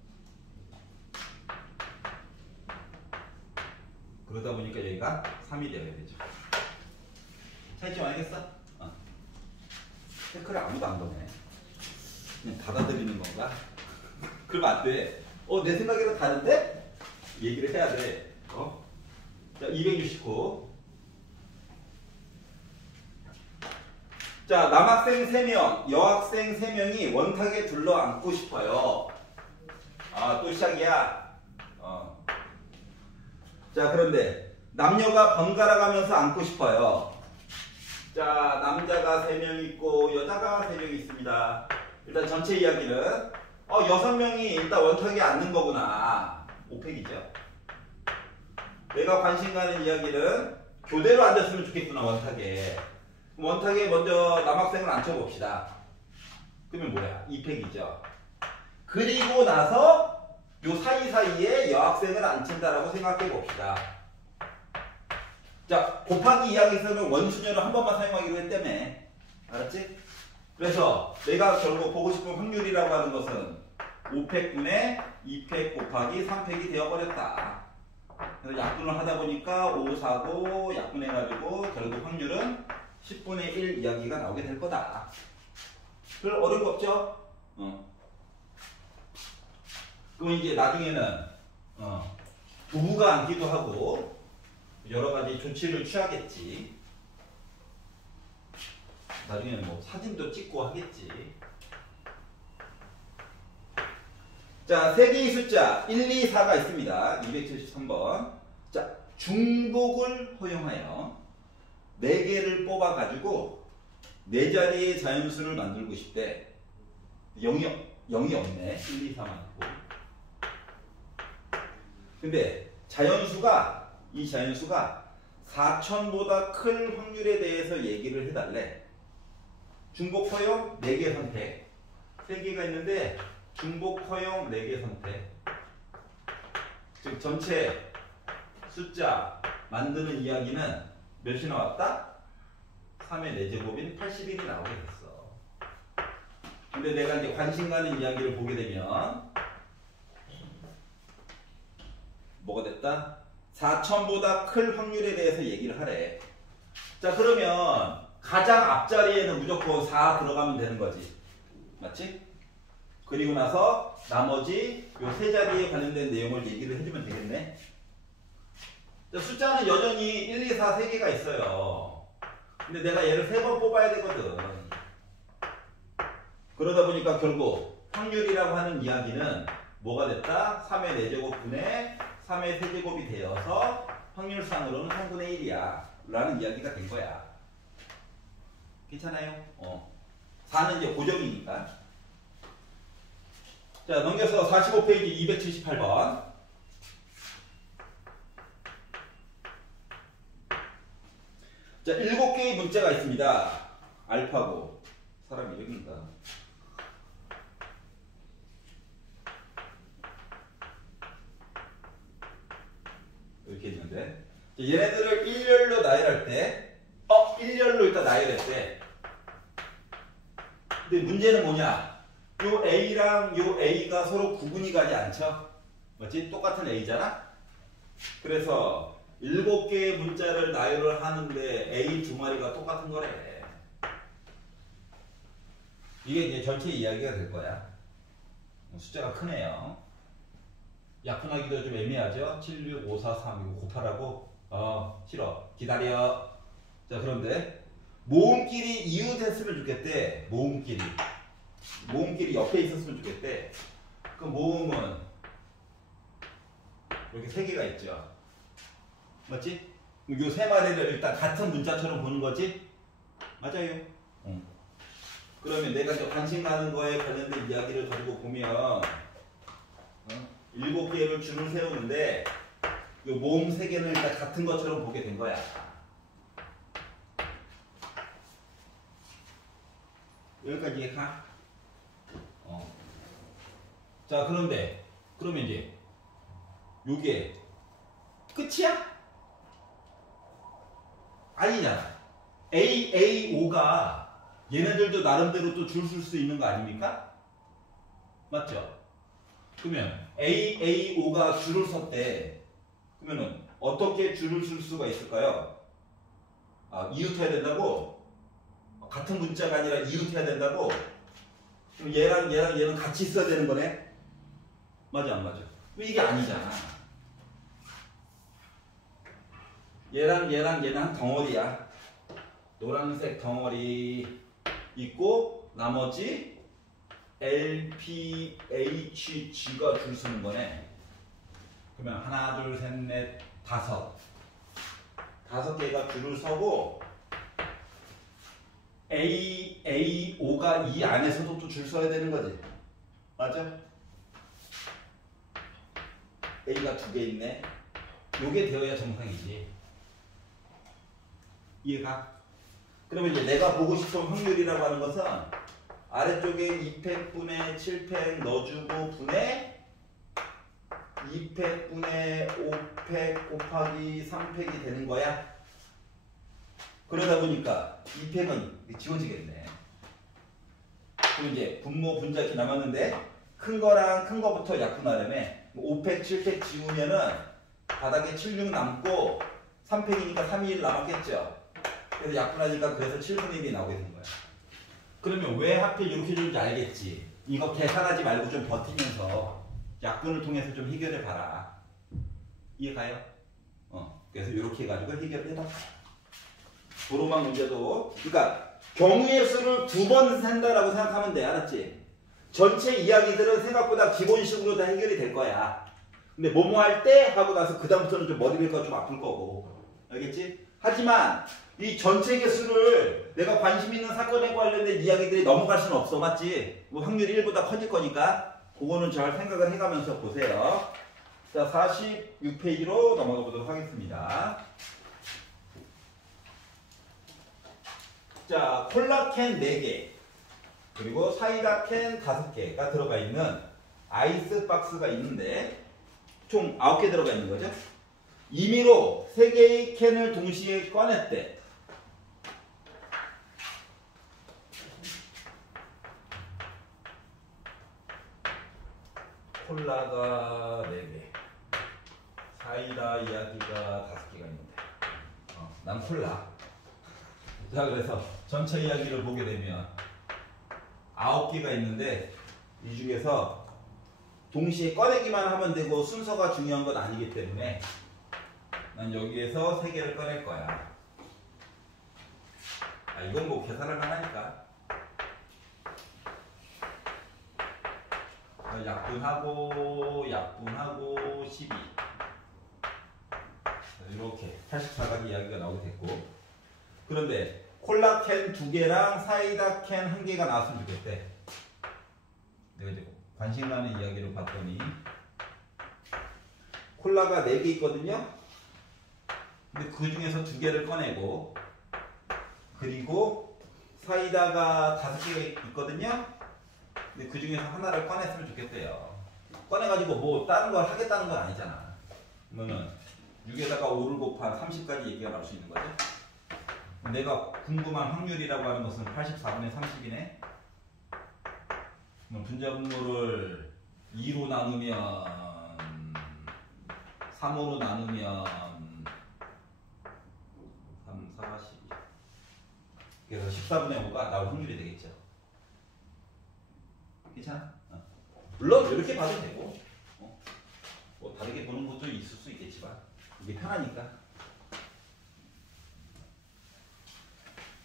그러다 보니까 여기가 3이 되어야 되죠. 차이점 알겠어? 태클을 아무도 안 거네. 그냥 받아들이는 건가? 그러면 안 돼. 내 생각에는 다른데? 얘기를 해야 돼. 자, 269. 자, 남학생 3명, 여학생 3명이 원탁에 둘러 앉고 싶어요. 또 시작이야. 자, 그런데 남녀가 번갈아 가면서 앉고 싶어요. 자, 남자가 3명 있고 여자가 3명 있습니다. 일단 전체 이야기는 6명이 일단 원탁에 앉는 거구나. 5팩이죠. 내가 관심 가는 이야기는 교대로 앉았으면 좋겠구나, 원탁에. 원탁에 먼저 남학생을 앉혀봅시다. 그러면 뭐야? 2팩이죠. 그리고 나서 요 사이사이에 여학생을 앉힌다라고 생각해 봅시다. 자, 곱하기 이야기에서는 원수녀를 한 번만 사용하기로 했다며. 알았지? 그래서 내가 결국 보고 싶은 확률이라고 하는 것은 5팩분의 2팩 곱하기 3팩이 되어버렸다. 그래서 약분을 하다 보니까 5, 4고 약분해가지고 결국 확률은 10분의 1 이야기가 나오게 될 거다. 별 어려운 거 없죠? 그럼 이제 나중에는 부부가 앉기도 하고 여러 가지 조치를 취하겠지. 나중에는 뭐 사진도 찍고 하겠지. 자, 3개의 숫자 1, 2, 4가 있습니다. 273번. 자, 중복을 허용하여 4개를 뽑아가지고 4자리의 자연수를 만들고 싶대. 0이 없네. 1, 2, 4만 있고. 근데 이 자연수가 4,000보다 큰 확률에 대해서 얘기를 해달래. 중복 허용 4개 선택. 3개가 있는데 중복 허용 4개 선택. 즉 전체 숫자 만드는 이야기는 몇이 나왔다? 3의 4제곱인 81이 나오게 됐어. 근데 내가 이제 관심 가는 이야기를 보게 되면 뭐가 됐다? 4,000보다 클 확률에 대해서 얘기를 하래. 자, 그러면 가장 앞자리에는 무조건 4 들어가면 되는 거지. 맞지? 그리고 나서 나머지 요 세 자리에 관련된 내용을 얘기를 해주면 되겠네. 자, 숫자는 여전히 1, 2, 4 3개가 있어요. 근데 내가 얘를 3번 뽑아야 되거든. 그러다 보니까 결국 확률이라고 하는 이야기는 뭐가 됐다? 3의 4제곱분의 3의 세제곱이 되어서 확률상으로는 3분의 1이야 라는 이야기가 된 거야. 괜찮아요? 4는 이제 고정이니까. 자, 넘겨서 45페이지 278번. 자, 7개의 문자가 있습니다. 알파고. 사람 이름인가? 이렇게 있는데. 자, 얘네들을 일렬로 나열할 때, 일렬로 일단 나열했대. 근데 문제는 뭐냐? 요 A랑 요 A가 서로 구분이 가지 않죠? 맞지? 똑같은 A잖아? 그래서 7개의 문자를 나열을 하는데 A 두 마리가 똑같은 거래. 이게 이제 전체 이야기가 될 거야. 숫자가 크네요. 약분하기도 좀 애매하죠? 7, 6, 5, 4, 3 이거 곱하라고? 싫어. 기다려. 자, 그런데 모음끼리 이웃했으면 좋겠대. 모음끼리 옆에 있었으면 좋겠대. 그 모음은 이렇게 3개가 있죠. 맞지? 요 3마리를 일단 같은 문자처럼 보는 거지? 맞아요. 그러면 내가 이제 관심 가는 거에 관련된 이야기를 가지고 보면 7개를 줄을 세우는데 요 모음 3개는 일단 같은 것처럼 보게 된 거야. 여기까지 이해가? 자, 그러면 이제 요게 끝이야? 아니잖아. AAO가 얘네들도 나름대로 또 줄 쓸 수 있는 거 아닙니까? 맞죠? 그러면 AAO가 줄을 섰대. 그러면은 어떻게 줄을 쓸 수가 있을까요? 이웃해야 된다고? 같은 문자가 아니라 이웃해야 된다고? 그럼 얘는 같이 있어야 되는 거네? 맞아, 안 맞아? 왜 이게 아니잖아. 얘는 한 덩어리야. 노란색 덩어리 있고 나머지 L, P, H, G가 줄 서는 거네. 그러면 하나, 둘, 셋, 넷, 5. 5개가 줄을 서고 A, A, O가 이 안에서도 또 줄 서야 되는 거지. 맞아? A가 2개 있네. 요게 되어야 정상이지. 이해가? 그러면 이제 내가 보고 싶은 확률이라고 하는 것은 아래쪽에 2팩분의 7팩 넣어주고 분의 2팩분의 5팩 곱하기 3팩이 되는 거야. 그러다 보니까 2팩은 지워지겠네. 그럼 이제 분모 분자 이렇게 남았는데 큰 거랑 큰 거부터 약분하려면 5팩 7팩 지우면은 바닥에 7, 6 남고 3팩이니까 3, 1 남았겠죠. 그래서 약분하니까 그래서 7분의 1이 나오게 된 거야. 그러면 왜 하필 이렇게 주는지 알겠지? 이거 계산하지 말고 좀 버티면서 약분을 통해서 좀 해결해 봐라. 이해가요? 그래서 이렇게 해가지고 해결을 해봐. 도로망 문제도 그러니까 경우의 수를 2번 센다라고 생각하면 돼. 알았지? 전체 이야기들은 생각보다 기본식으로 다 해결이 될 거야. 근데 뭐뭐 할 때 하고 나서 그 다음부터는 좀 머리가 좀 아플 거고. 알겠지? 하지만 이 전체 개수를 내가 관심 있는 사건에 관련된 이야기들이 넘어갈 수는 없어. 맞지? 뭐 확률이 1보다 커질 거니까 그거는 잘 생각을 해가면서 보세요. 자, 46페이지로 넘어가 보도록 하겠습니다. 자, 콜라캔 4개 그리고 사이다 캔 5개가 들어가 있는 아이스박스가 있는데 총 9개 들어가 있는 거죠. 임의로 3개의 캔을 동시에 꺼냈대. 콜라가 4개, 사이다 이야기가 5개가 있는데 난 콜라. 자, 그래서 전체 이야기를 보게 되면 9개가 있는데 이 중에서 동시에 꺼내기만 하면 되고 순서가 중요한 건 아니기 때문에 난 여기에서 3개를 꺼낼 거야. 이건 뭐 계산을 하니까 약분하고 12 이렇게 84가지 이야기가 나오게 됐고, 그런데 콜라캔 2개랑 사이다 캔 1개가 나왔으면 좋겠대. 내가 이제 관심 가는 이야기를 봤더니 콜라가 4개 있거든요. 근데 그 중에서 2개를 꺼내고 그리고 사이다가 5개 있거든요. 근데 그 중에서 하나를 꺼냈으면 좋겠대요. 꺼내가지고 뭐 다른 걸 하겠다는 건 아니잖아. 그러면은 6에다가 5를 곱한 30까지 얘기가 나올 수 있는 거죠. 내가 궁금한 확률이라고 하는 것은 84분의 30이네. 그럼 분자분모를 2로 나누면 3으로 나누면 3, 4, 12. 그래서 14분의 5가 나올 확률이 되겠죠. 괜찮아? 물론 이렇게 봐도 되고 뭐 다르게 보는 것도 있을 수 있겠지만 이게 편하니까.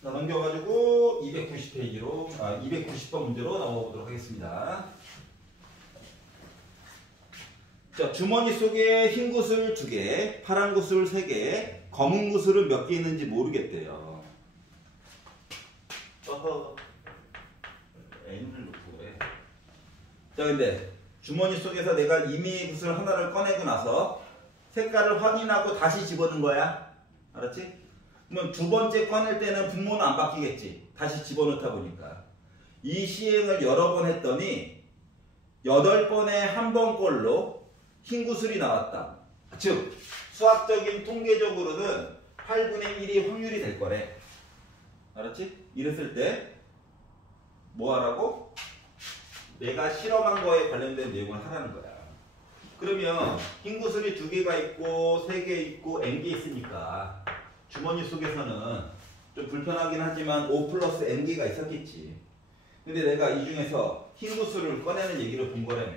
자, 넘겨가지고 290페이지로 290번 문제로 나와보도록 하겠습니다. 자, 주머니 속에 흰 구슬 2개, 파란 구슬 3개, 검은 구슬은 몇 개 있는지 모르겠대요. N을 놓고 해. 자, 근데 주머니 속에서 내가 이미 구슬 하나를 꺼내고 나서 색깔을 확인하고 다시 집어넣은 거야. 알았지? 그러면 두 번째 꺼낼 때는 분모는 안 바뀌겠지. 다시 집어넣다 보니까. 이 시행을 여러 번 했더니 8번에 한 번꼴로 흰 구슬이 나왔다. 즉 수학적인 통계적으로는 8분의 1이 확률이 될 거래. 알았지? 이랬을 때 뭐 하라고? 내가 실험한 거에 관련된 내용을 하라는 거야. 그러면 흰 구슬이 2개가 있고 3개 있고 n개 있으니까 주머니 속에서는 좀 불편하긴 하지만 5 플러스 n개가 있었겠지. 근데 내가 이 중에서 흰 구슬을 꺼내는 얘기를 본 거라며.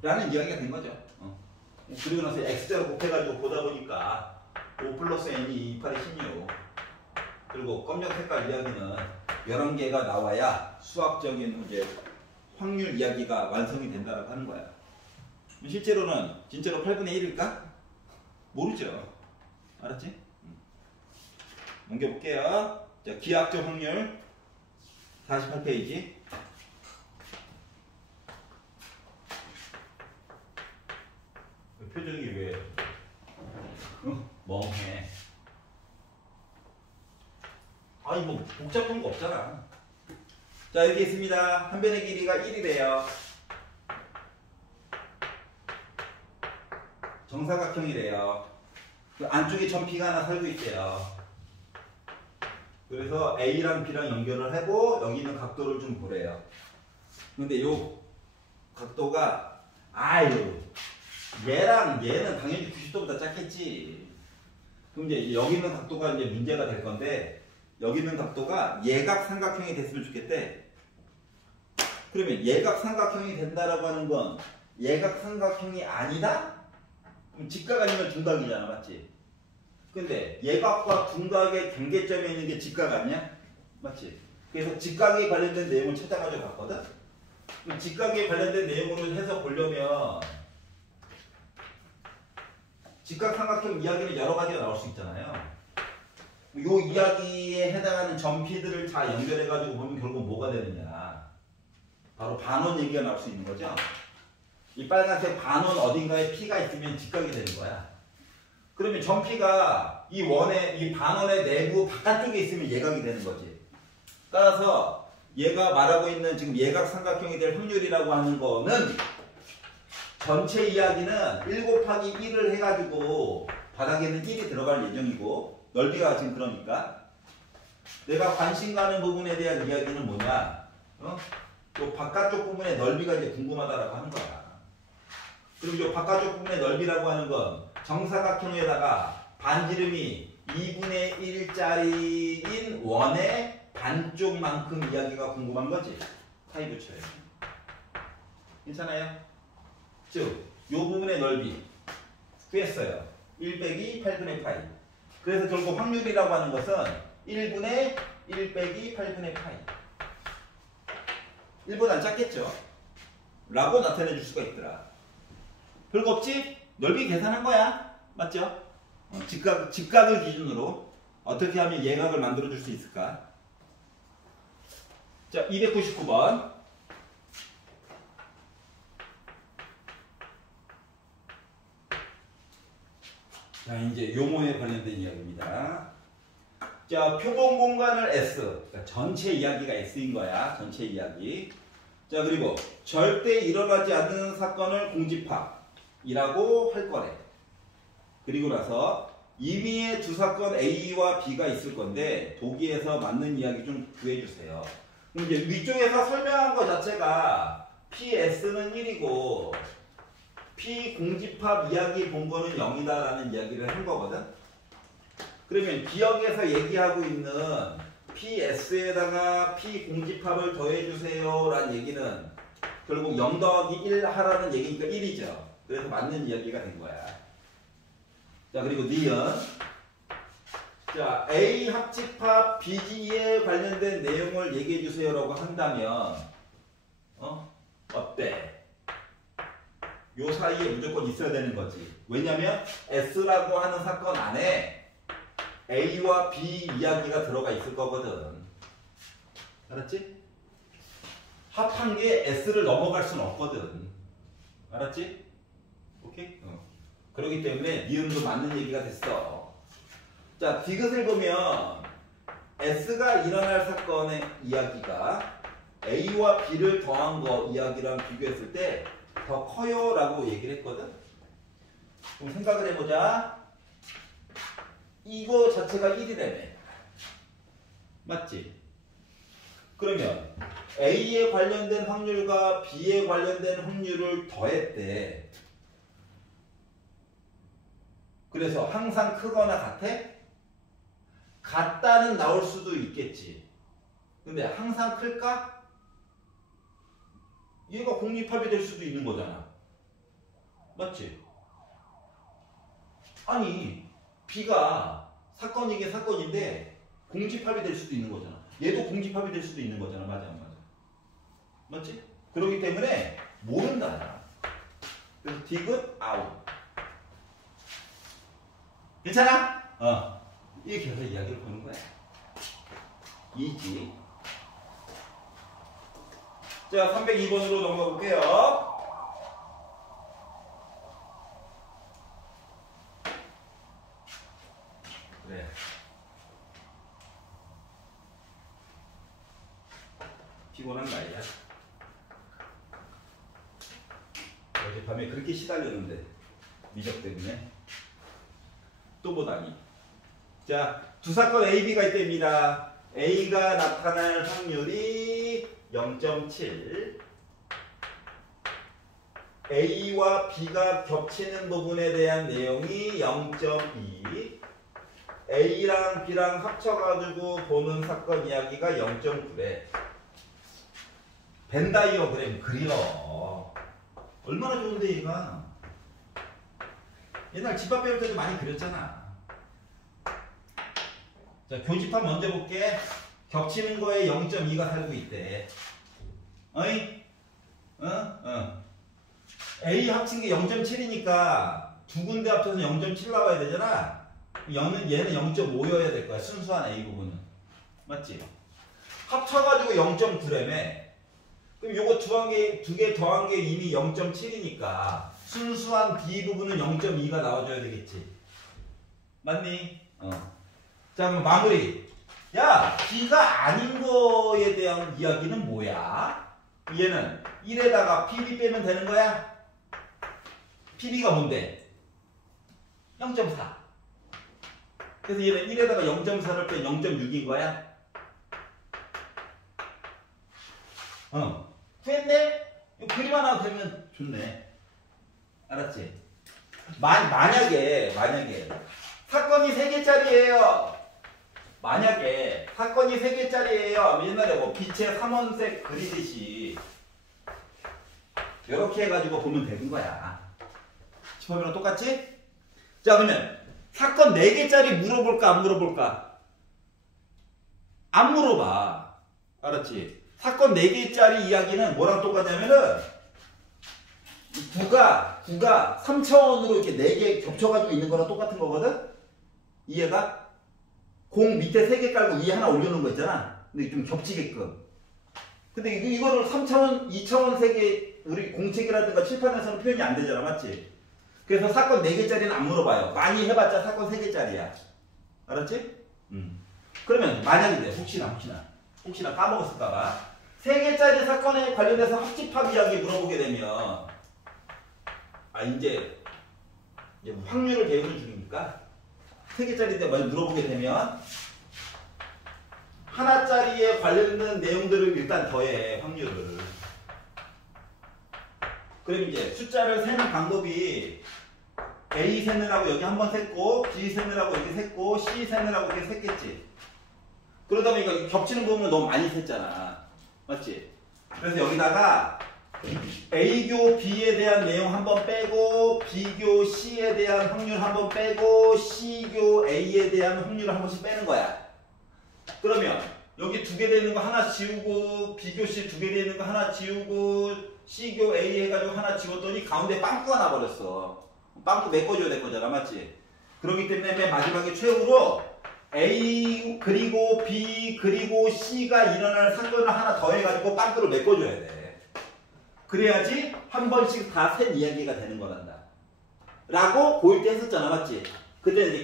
라는 이야기가 된 거죠. 그리고 나서 x자로 곱해가지고 보다 보니까 5 플러스 n이 2, 8이 16. 그리고 검정 색깔 이야기는 11개가 나와야 수학적인 이제 확률 이야기가 완성이 된다고 하는 거야. 실제로는 진짜로 8분의 1일까? 모르죠. 알았지? 넘겨볼게요. 자, 기하학적 확률 48페이지. 표정이 왜 멍해? 아니 뭐 복잡한 거 없잖아. 자, 이렇게 있습니다. 한 변의 길이가 1이래요. 정사각형이래요. 그 안쪽에 점피가 하나 살고 있대요. 그래서 A랑 B랑 연결을 하고 여기 있는 각도를 좀 보래요. 근데 요 각도가 얘랑 얘는 당연히 90도보다 작겠지. 그럼 이제 여기 있는 각도가 이제 문제가 될 건데 여기 있는 각도가 예각 삼각형이 됐으면 좋겠대. 그러면 예각 삼각형이 된다라고 하는 건 예각 삼각형이 아니다? 그럼 직각 아니면 둔각이잖아, 맞지? 근데 예각과 둔각의 경계점에 있는 게 직각 아니야? 맞지? 그래서 직각에 관련된 내용을 찾아가지고 봤거든? 그럼 직각에 관련된 내용으로 해서 보려면 직각 삼각형 이야기는 여러 가지가 나올 수 있잖아요. 요 이야기에 해당하는 점피들을 다 연결해가지고 보면 결국 뭐가 되느냐. 바로 반원 얘기가 나올 수 있는 거죠. 이 빨간색 반원 어딘가에 P가 있으면 직각이 되는 거야. 그러면 점피가 이 원의, 이 반원의 내부 바깥쪽에 있으면 예각이 되는 거지. 따라서 얘가 말하고 있는 지금 예각 삼각형이 될 확률이라고 하는 거는 전체 이야기는 1 곱하기 1을 해가지고 바닥에는 1이 들어갈 예정이고 넓이가 지금 그러니까 내가 관심 가는 부분에 대한 이야기는 뭐냐? 요 바깥쪽 부분의 넓이가 이제 궁금하다라고 하는 거야. 그리고 요 바깥쪽 부분의 넓이라고 하는 건 정사각형에다가 반지름이 2분의 1짜리인 원의 반쪽만큼 이야기가 궁금한 거지. 파이 붙여요. 괜찮아요? 즉, 요 부분의 넓이 구했어요. 1 빼기 8분의 파이. 그래서 결국 확률이라고 하는 것은 1분의 1 빼기 8분의 파이. 1보단 작겠죠? 라고 나타내 줄 수가 있더라. 별거 없지? 넓이 계산한 거야. 맞죠? 직각을 기준으로 어떻게 하면 예각을 만들어 줄 수 있을까? 자, 299번. 자, 이제 용어에 관련된 이야기입니다. 자, 표본 공간을 S. 그러니까 전체 이야기가 S인 거야. 전체 이야기. 자, 그리고 절대 일어나지 않는 사건을 공집합이라고 할 거래. 그리고 나서 임의의 두 사건 A와 B가 있을 건데 보기에서 맞는 이야기 좀 구해주세요. 그럼 이제 위쪽에서 설명한 것 자체가 PS는 1이고 P 공집합 이야기 본 거는 0이다라는 이야기를 한 거거든. 그러면 기억에서 얘기하고 있는 PS에다가 P 공집합을 더해주세요 라는 얘기는 결국 0 더하기 1 하라는 얘기니까 1이죠. 그래서 맞는 이야기가 된 거야. 자, 그리고 니은. 자, A 합집합 BG에 관련된 내용을 얘기해 주세요라고 한다면 어때? 요 사이에 무조건 있어야 되는 거지. 왜냐면 S라고 하는 사건 안에 A와 B 이야기가 들어가 있을 거거든. 알았지? 합한 게 S를 넘어갈 수는 없거든. 알았지? 오케이? 그렇기 때문에 니은도 맞는 얘기가 됐어. 자, 디귿을 보면 S가 일어날 사건의 이야기가 A와 B를 더한 거 이야기랑 비교했을 때 더 커요 라고 얘기를 했거든. 그럼 생각을 해보자. 이거 자체가 1이라며. 맞지? 그러면 A에 관련된 확률과 B에 관련된 확률을 더했대. 그래서 항상 크거나 같아? 같다는 나올 수도 있겠지. 근데 항상 클까? 얘가 공립합이 될 수도 있는 거잖아. 맞지? 아니 B가 사건이긴 사건인데 공집합이 될 수도 있는 거잖아. 얘도 공집합이 될 수도 있는 거잖아. 맞아 안 맞아? 맞지? 그렇기 때문에 모른다. 그래서 디귿 아웃. 괜찮아? 이렇게 해서 이야기를 보는 거야. 이지. 자, 302번으로 넘어가 볼게요. 그래. 피곤한 나이야. 어젯밤에 그렇게 시달렸는데 미적 때문에 또 보다니. 자, 두 사건 A, B가 있답니다. A가 나타날 확률이 0.7, A와 B가 겹치는 부분에 대한 내용이 0.2, A랑 B랑 합쳐가지고 보는 사건 이야기가 0.9래. 벤 다이어그램 그려. 얼마나 좋은데 얘가. 옛날 집합 배울 때도 많이 그렸잖아. 자, 교집합 먼저 볼게. 겹치는 거에 0.2가 살고 있대. 어이? A 합친 게 0.7이니까 두 군데 합쳐서 0.7 나와야 되잖아. 얘는 0.5여야 될 거야. 순수한 A 부분은. 맞지? 합쳐가지고 0.9래매. 그럼 요거 두 개 더한 게 이미 0.7이니까 순수한 B 부분은 0.2가 나와줘야 되겠지. 맞니? 자, 그럼 마무리. 야, B가 아닌 거에 대한 이야기는 뭐야? 얘는 1에다가 PB 빼면 되는 거야? PB가 뭔데? 0.4. 그래서 얘는 1에다가 0.4를 빼 0.6인 거야? 구했네? 그림 하나 그리면 좋네. 알았지? 만약에 사건이 3개짜리예요. 만약에 사건이 3개짜리예요. 옛날에 뭐 빛의 삼원색 그리듯이 이렇게 해가지고 보면 되는 거야. 집합이랑 똑같지? 자, 그러면 사건 4개짜리 물어볼까 안 물어볼까? 안 물어봐. 알았지? 사건 4개짜리 이야기는 뭐랑 똑같냐면은 9가 3차원으로 이렇게 4개 겹쳐가지고 있는 거랑 똑같은 거거든? 이해가? 공 밑에 3개 깔고 위에 하나 올려놓은 거 있잖아. 근데 좀 겹치게끔. 근데 이거를 3차원, 2차원 3개 우리 공책이라든가 칠판에서는 표현이 안 되잖아. 맞지? 그래서 사건 4개짜리는 안 물어봐요. 많이 해봤자 사건 3개짜리야. 알았지? 그러면 만약인데 혹시나 까먹었을까봐 3개짜리 사건에 관련해서 합집합 이야기 물어보게 되면 이제 확률을 배우는 중이니까 3개짜리인데 먼저 물어보게 되면 하나짜리에 관련된 내용들을 일단 더해 확률을. 그럼 이제 숫자를 세는 방법이 A 세느라고 여기 한번 셌고 B 세느라고 여기 셌고 C 세느라고 이렇게 셌겠지. 그러다 보니까 겹치는 부분을 너무 많이 셌잖아. 맞지? 그래서 여기다가 A교 B에 대한 내용 한번 빼고 B교 C에 대한 확률 한번 빼고 C교 A에 대한 확률을 한 번씩 빼는 거야. 그러면 여기 2개 되는 거 하나 지우고 B교 C 2개 되는 거 하나 지우고 C교 A 해가지고 하나 지웠더니 가운데 빵꾸가 나버렸어. 빵꾸 메꿔줘야 될 거잖아. 맞지? 그렇기 때문에 맨 마지막에 최후로 A 그리고 B 그리고 C가 일어날 사건을 하나 더 해가지고 빵꾸를 메꿔줘야 돼. 그래야지 한 번씩 다 센 이야기가 되는 거란다. 라고 고1 때 했었잖아. 맞지? 그때 이제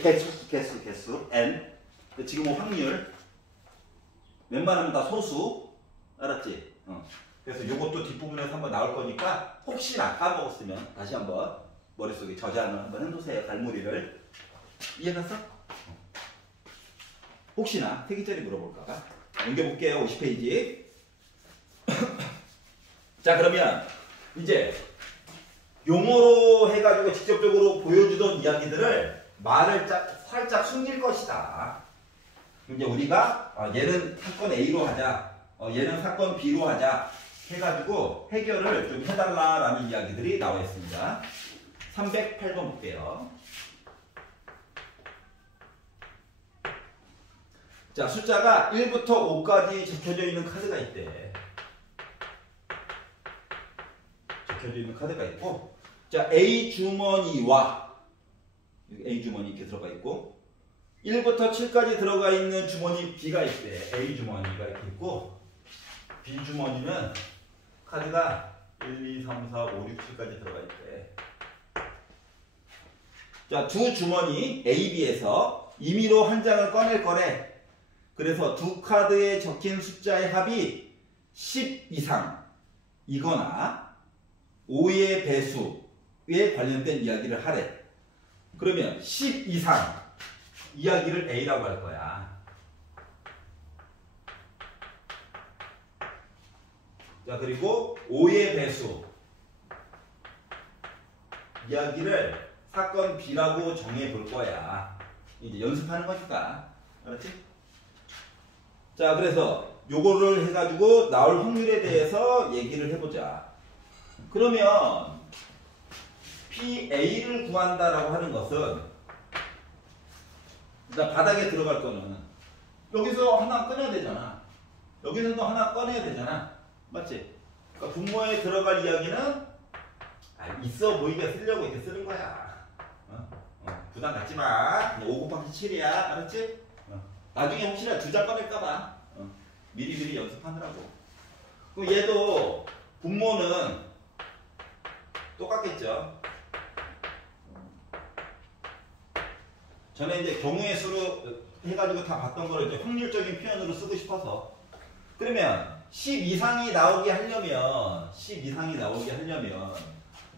개수 N. 지금은 확률. 웬만하면 다 소수. 알았지? 그래서 요것도 뒷부분에서 한번 나올 거니까 혹시나 까먹었으면 다시 한번 머릿속에 저장을 한번 해놓으세요. 갈무리를. 이해갔어? 혹시나 3개짜리 물어볼까봐. 넘겨볼게요. 50페이지. 자, 그러면 이제 용어로 해가지고 직접적으로 보여주던 이야기들을 말을 살짝 숨길 것이다. 이제 우리가 얘는 사건 A로 하자, 얘는 사건 B로 하자 해가지고 해결을 좀 해달라라는 이야기들이 나와 있습니다. 308번 볼게요. 자, 숫자가 1부터 5까지 적혀져 있는 카드가 있대. 적혀져 있는 카드가 있고, 자, A 주머니와 A 주머니 이렇게 들어가 있고, 1부터 7까지 들어가 있는 주머니 B가 있대. A 주머니가 이렇게 있고, B 주머니는 카드가 1, 2, 3, 4, 5, 6, 7까지 들어가 있대. 자, 두 주머니 A, B에서 임의로 한 장을 꺼낼 거래. 그래서 두 카드에 적힌 숫자의 합이 10 이상이거나 5의 배수에 관련된 이야기를 하래. 그러면 10 이상 이야기를 A라고 할 거야. 자, 그리고 5의 배수 이야기를 사건 B라고 정해 볼 거야. 이제 연습하는 거니까. 알았지? 자, 그래서 요거를 해가지고 나올 확률에 대해서 얘기를 해보자. 그러면 PA를 구한다라고 하는 것은 일단 바닥에 들어갈 거는 여기서 하나 꺼내야 되잖아. 여기서도 하나 꺼내야 되잖아. 맞지? 그러니까 분모에 들어갈 이야기는 있어 보이게 쓰려고 이렇게 쓰는 거야. 부담 갖지 마. 5 곱하기 7이야. 알았지? 나중에 혹시나 2장 꺼낼까봐 미리미리 연습하느라고. 그럼 얘도 분모는 똑같겠죠. 전에 이제 경우의 수로 해가지고 다 봤던 거를 이제 확률적인 표현으로 쓰고 싶어서. 그러면 10 이상이 나오게 하려면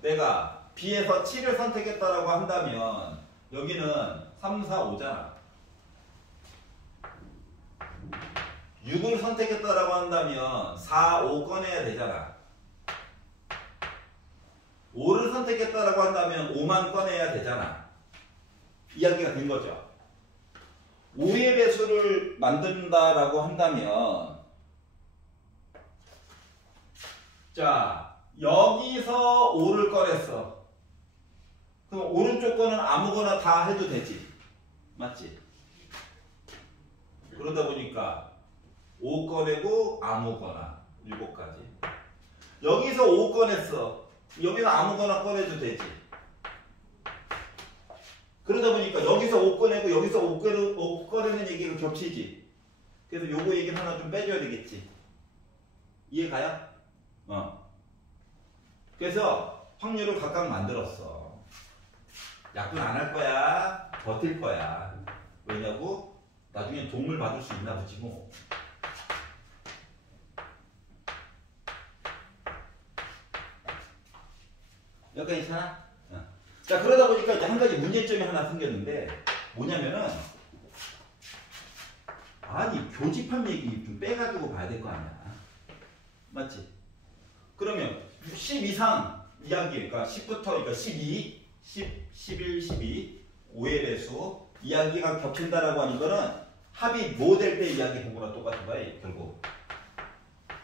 내가 B에서 7을 선택했다라고 한다면 여기는 3, 4, 5잖아. 6을 선택했다라고 한다면 4, 5 꺼내야 되잖아. 5를 선택했다라고 한다면 5만 꺼내야 되잖아. 이야기가 된 거죠. 5의 배수를 만든다라고 한다면 자, 여기서 5를 꺼냈어. 그럼 오른쪽 거는 아무거나 다 해도 되지. 맞지? 그러다 보니까 5 꺼내고 아무거나 7가지. 여기서 5 꺼냈어. 여기서 아무거나 꺼내도 되지. 그러다 보니까 여기서 5 꺼내고 여기서 5 꺼내는 얘기가 겹치지. 그래서 요거 얘기는 하나 좀 빼줘야 되겠지. 이해가요? 그래서 확률을 각각 만들었어. 약분 안 할 거야. 버틸 거야. 왜냐고? 나중에 도움을 받을 수 있나 보지 뭐. 여기까지 괜찮아? 어. 자, 그러다 보니까 이제 한 가지 문제점이 하나 생겼는데 뭐냐면은 아니 교집합 얘기 좀 빼가지고 봐야 될 거 아니야. 맞지? 그러면 10 이상 이야기, 그러니까 10부터 그러니까 12, 10, 11, 12, 5의 배수 이야기가 겹친다라고 하는 거는 합이 뭐 될 때 이야기 본 거랑 똑같은 거야, 결국.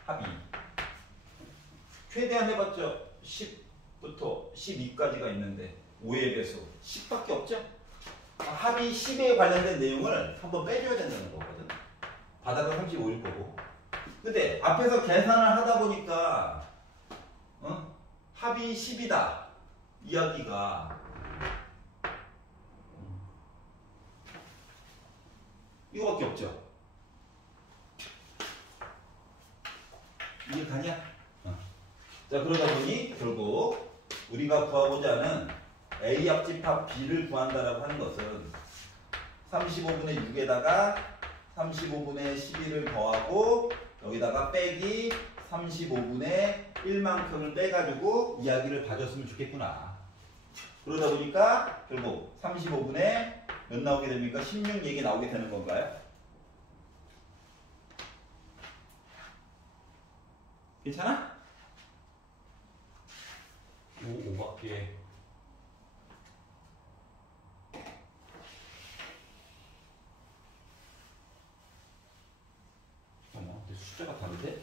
합이. 최대한 해봤죠. 10부터 12까지가 있는데 5의 배수 10밖에 없죠? 합이 10에 관련된 내용을 한번 빼줘야 된다는 거거든. 바닥은 35일 거고. 근데 앞에서 계산을 하다 보니까 합이 10이다. 이야기가 이거밖에 없죠. 이게 가냐? 자, 그러다 보니 결국 우리가 구하고자 하는 A 합집합 B를 구한다라고 하는 것은 35분의 6에다가 35분의 12를 더하고 여기다가 빼기 35분의 1만큼을 빼가지고 이야기를 봐줬으면 좋겠구나. 그러다 보니까 결국 35분의 몇 나오게 됩니까? 16 얘기 나오게 되는 건가요? 괜찮아? 5밖에. 잠깐만, 근데 숫자가 다른데?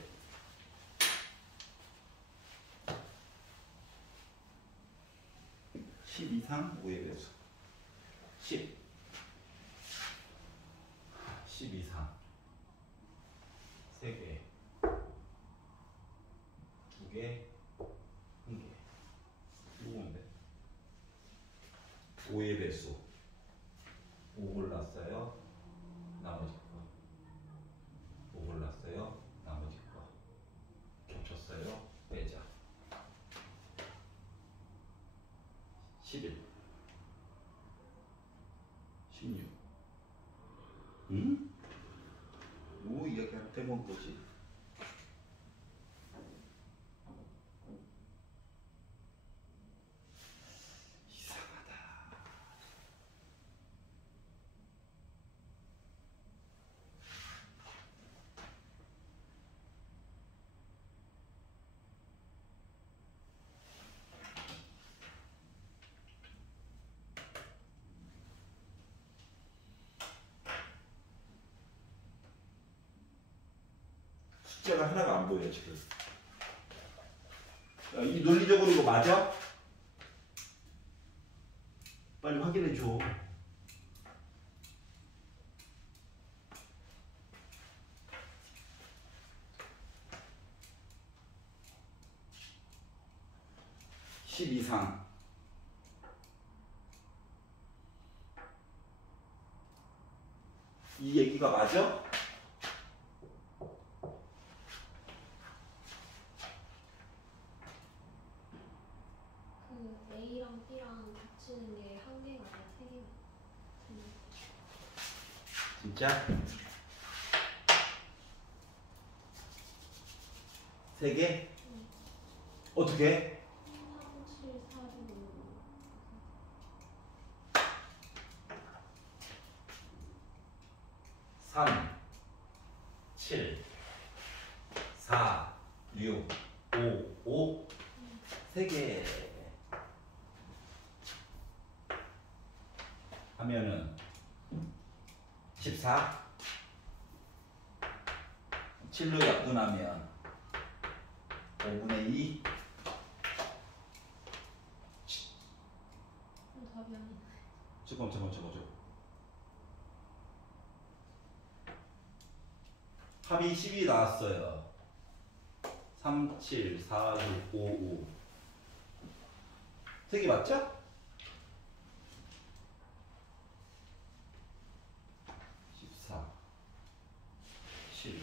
10 이상 5의 배수. 10 이상 3개 2개 1개 누구인데? 5의 배수 5 골랐어요. 나머지 거 5 골랐어요. 나머지 거 겹쳤어요. 빼자. 11 16 응? 뭐 이야기하는 대본 거지? 이상하다. 숫자가 하나가 안 보여 지금. 야, 이 논리적으로 이거 맞아? 빨리 확인해 줘. (10) 이상 이 얘기가 맞아? 그 A랑 B랑 겹치는 게 한 개가 아니라 세 개가. 진짜? 3개? 어떻게? 3, 7, 4, 6, 3, 7, 4, 6, 5, 5 3개 하면은 14 7로 약분하면 5분의 2 답이 아니네. 잠깐 합이 10이 나왔어요. 3, 7, 4, 6, 5, 5 3개 맞죠? 14 7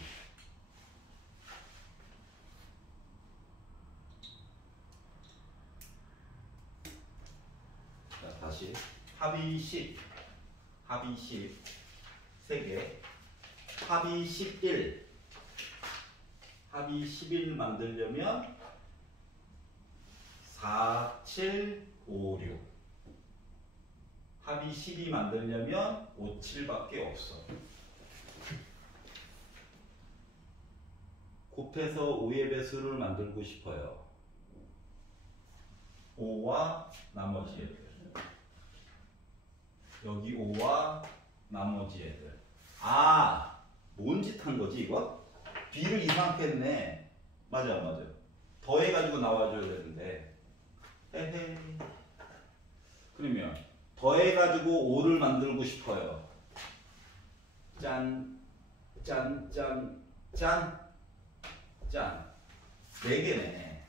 자, 다시 합이 10 3개. 합이 11. 합이 11 만들려면 4, 7, 5, 6. 합이 12 만들려면 5, 7밖에 없어. 곱해서 5의 배수를 만들고 싶어요. 5와 나머지 애들. 여기 5와 나머지 애들. 아, 뭔 짓 한 거지 이거? B를 이상하게 했네. 맞아. 더해가지고 나와줘야 되는데. 헤헤. 그러면 더해가지고 5를 만들고 싶어요. 짠. 4개네.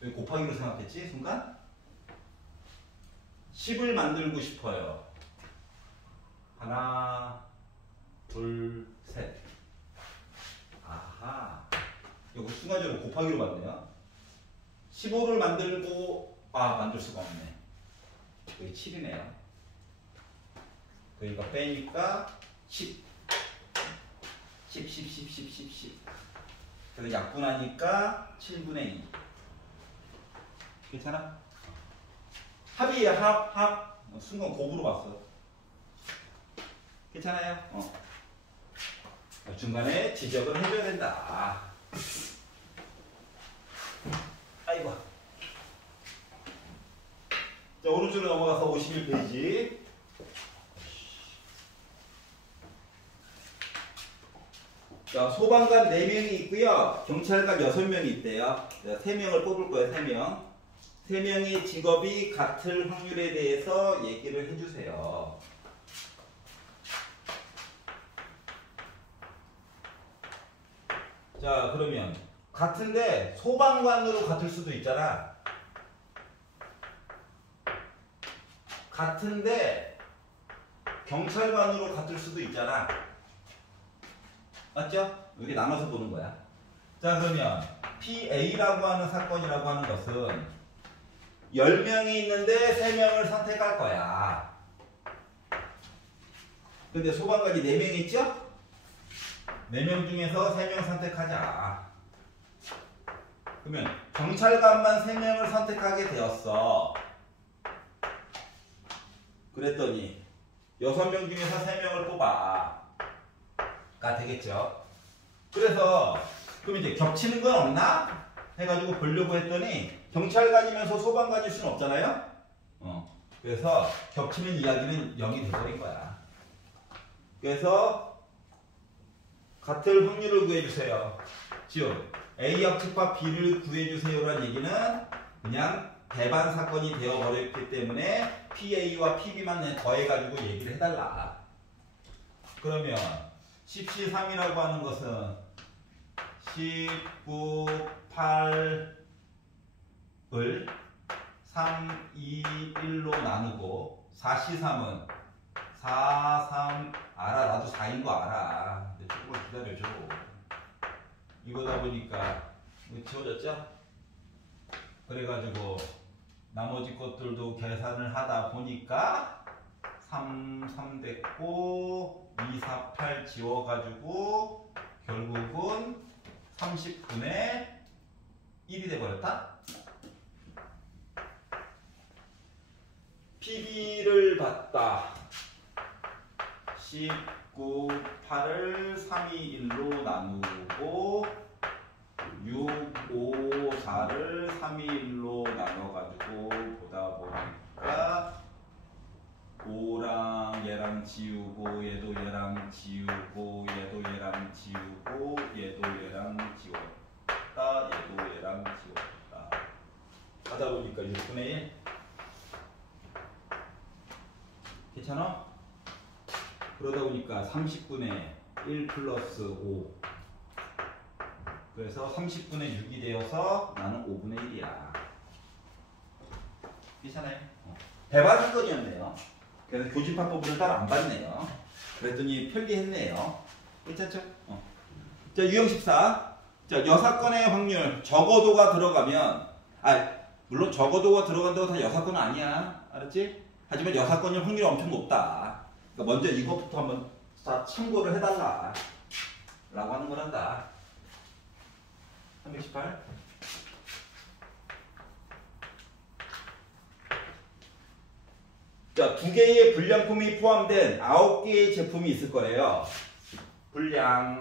왜 곱하기로 생각했지? 순간? 10을 만들고 싶어요. 하나, 둘, 셋. 아하. 이거 순간적으로 곱하기로 봤네요. 15를 만들고, 만들 수가 없네. 여기 7이네요. 그러니까 빼니까 10. 그래서 약분하니까 7분의 2. 괜찮아? 합이에요, 합. 순간 곱으로 봤어. 괜찮아요? 중간에 지적을 해줘야 된다. 아이고. 자, 오른쪽으로 넘어가서 51페이지. 자, 소방관 4명이 있고요. 경찰관 6명이 있대요. 3명을 뽑을 거예요, 3명. 3명의 직업이 같을 확률에 대해서 얘기를 해주세요. 자, 그러면 같은데 소방관으로 같을 수도 있잖아. 같은데 경찰관으로 같을 수도 있잖아. 맞죠? 이렇게 나눠서 보는 거야. 자, 그러면 PA라고 하는 사건이라고 하는 것은 10명이 있는데 3명을 선택할 거야. 근데 소방관이 4명 있죠? 4명 중에서 3명 선택하자. 그러면 경찰관만 3명을 선택하게 되었어. 그랬더니 6명 중에서 3명을 뽑아. 가 되겠죠. 그래서 그럼 이제 겹치는 건 없나? 해가지고 보려고 했더니 경찰관이면서 소방관일 수는 없잖아요. 그래서 겹치는 이야기는 0이 돼버린 거야. 그래서 같을 확률을 구해주세요. 즉 A 합집합 B를 구해주세요라는 얘기는 그냥 배반 사건이 되어버렸기 때문에 PA와 PB만 더해가지고 얘기를 해달라. 그러면 10C3이라고 하는 것은 19, 8을 3, 2, 1로 나누고 4C3은 4, 3 알아. 나도 4인 거 알아. 근데 조금만 기다려줘. 이거다 보니까 지워졌죠? 그래가지고 나머지 것들도 계산을 하다 보니까 3 됐고 2, 4, 8 지워가지고 결국은 30분의 1이 돼버렸다? PB를 봤다. 19, 8을 3, 2, 1로 나누고 6, 5, 4를 3, 2, 1로 나눠가지고 보다 보니까 5랑 얘랑 지우고 얘도 얘랑 지우고 얘도 얘랑 지우고 얘도 얘랑 지웠다. 얘도 얘랑 지웠다. 하다 보니까 6분의 1. 괜찮아? 그러다 보니까 30분의 1 플러스 5. 그래서 30분의 6이 되어서 나는 5분의 1이야. 괜찮아요? 배반 사건이었네요. 그래서 교집합법을 따로 안 받네요. 그랬더니 편리했네요. 괜찮죠? 자, 유형 14. 자, 여사건의 확률 적어도가 들어가면, 물론 적어도가 들어간다고 다 여사건은 아니야. 알았지? 하지만 여사건일 확률이 엄청 높다. 그러니까 먼저 이것부터 한번 다 참고를 해달라 라고 하는 거란다. 318. 자, 2개의 불량품이 포함된 9개의 제품이 있을 거래요. 불량,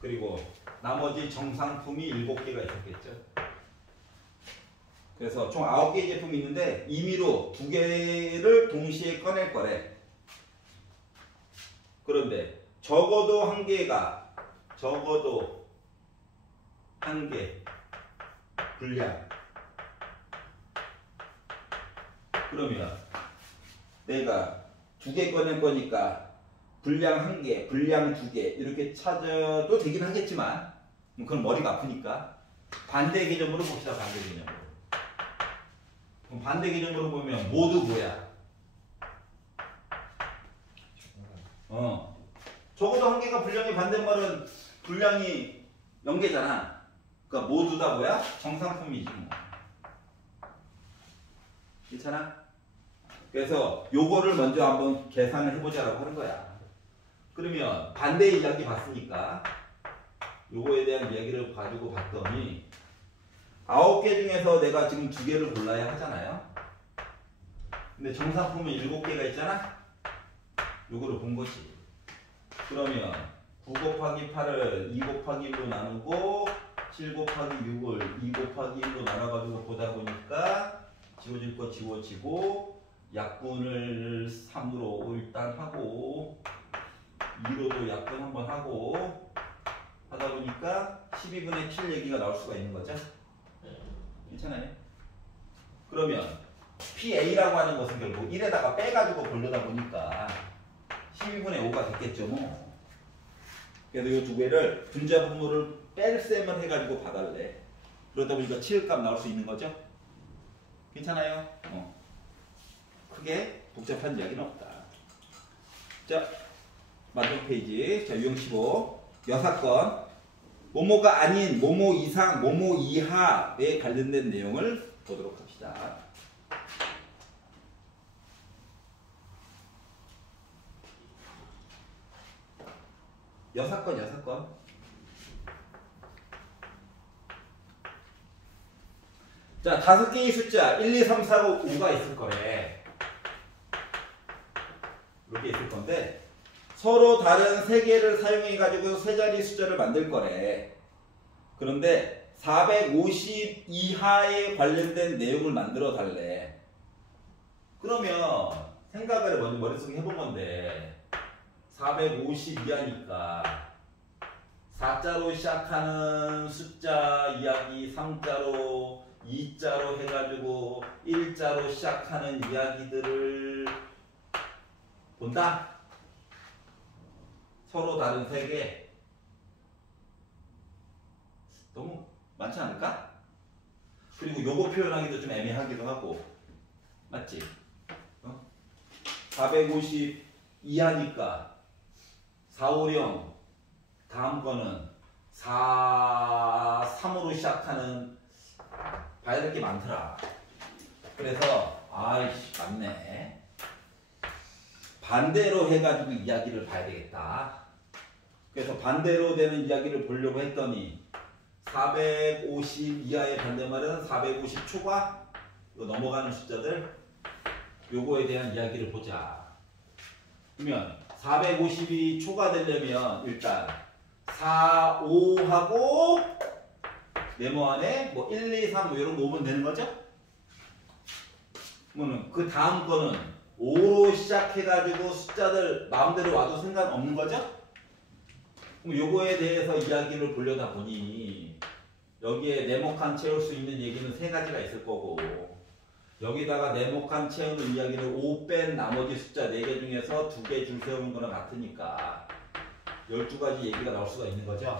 그리고 나머지 정상품이 7개가 있었겠죠. 그래서 총 9개의 제품이 있는데 임의로 2개를 동시에 꺼낼 거래. 그런데 적어도 1개 불량. 그러면 내가 2개 꺼낼 거니까 불량 1개, 불량 2개 이렇게 찾아도 되긴 하겠지만 그건 머리가 아프니까 반대 개념으로 봅시다. 반대 개념으로. 그럼 반대 개념으로 보면 모두 뭐야? 적어도 1개가 불량의 반대말은 불량이 0개잖아. 그러니까 모두 다 뭐야? 정상품이지 뭐. 괜찮아? 그래서 요거를 먼저 한번 계산을 해보자라고 하는 거야. 그러면 반대 이야기 봤으니까 요거에 대한 이야기를 가지고 봤더니 9개 중에서 내가 지금 2개를 골라야 하잖아요. 근데 정상품은 7개가 있잖아. 요거를 본 거지. 그러면 9 곱하기 8을 2 곱하기 1로 나누고 7 곱하기 6을 2 곱하기 1로 나눠가지고 보다 보니까 지워질 거 지워지고 약분을 3으로 일단 하고 2로도 약분 한번 하고 하다 보니까 12분의 7 얘기가 나올 수가 있는 거죠. 괜찮아요? 그러면 PA라고 하는 것은 결국 1에다가 빼가지고 보려다 보니까 12분의 5가 됐겠죠 뭐. 그래서 이 2개를 분자 분모를 뺄셈을 해가지고 봐달래. 그러다 보니까 7값 나올 수 있는 거죠. 괜찮아요? 크게 복잡한 이야기는 없다. 자, 마지막 페이지. 자, 유형 15. 여사건. 모모가 아닌 모모 이상, 모모 이하에 관련된 내용을 보도록 합시다. 여사건. 자, 5개의 숫자 1, 2, 3, 4, 5, 5가 있을 거래. 이렇게 있을 건데 서로 다른 3개를 사용해 가지고 세 자리 숫자를 만들 거래. 그런데 450 이하에 관련된 내용을 만들어 달래. 그러면 생각을 먼저 머릿속에 해본 건데 450 이하니까 4자로 시작하는 숫자 이야기, 3자로, 2자로 해가지고 1자로 시작하는 이야기들을 본다? 서로 다른 3개. 너무 많지 않을까? 그리고 요거 표현하기도 좀 애매하기도 하고. 맞지? 450 이하니까 450 다음 거는 3으로 시작하는 봐야 될 게 많더라. 그래서 아이씨 맞네. 반대로 해가지고 이야기를 봐야 되겠다. 그래서 반대로 되는 이야기를 보려고 했더니 450 이하의 반대말은 450 초과 이거 넘어가는 숫자들 요거에 대한 이야기를 보자. 그러면 450이 초과되려면 일단 4, 5하고 네모 안에 뭐 1, 2, 3 뭐 이런 거 오면 되는 거죠? 그러면 그 다음 거는 5로 시작해가지고 숫자들 마음대로 와도 상관없는 거죠? 그럼 요거에 대해서 이야기를 보려다 보니 여기에 네모칸 채울 수 있는 얘기는 3가지가 있을 거고 여기다가 네모칸 채우는 이야기를 5 뺀 나머지 숫자 4개 중에서 2개 줄 세우는 거랑 같으니까 12가지 얘기가 나올 수가 있는 거죠.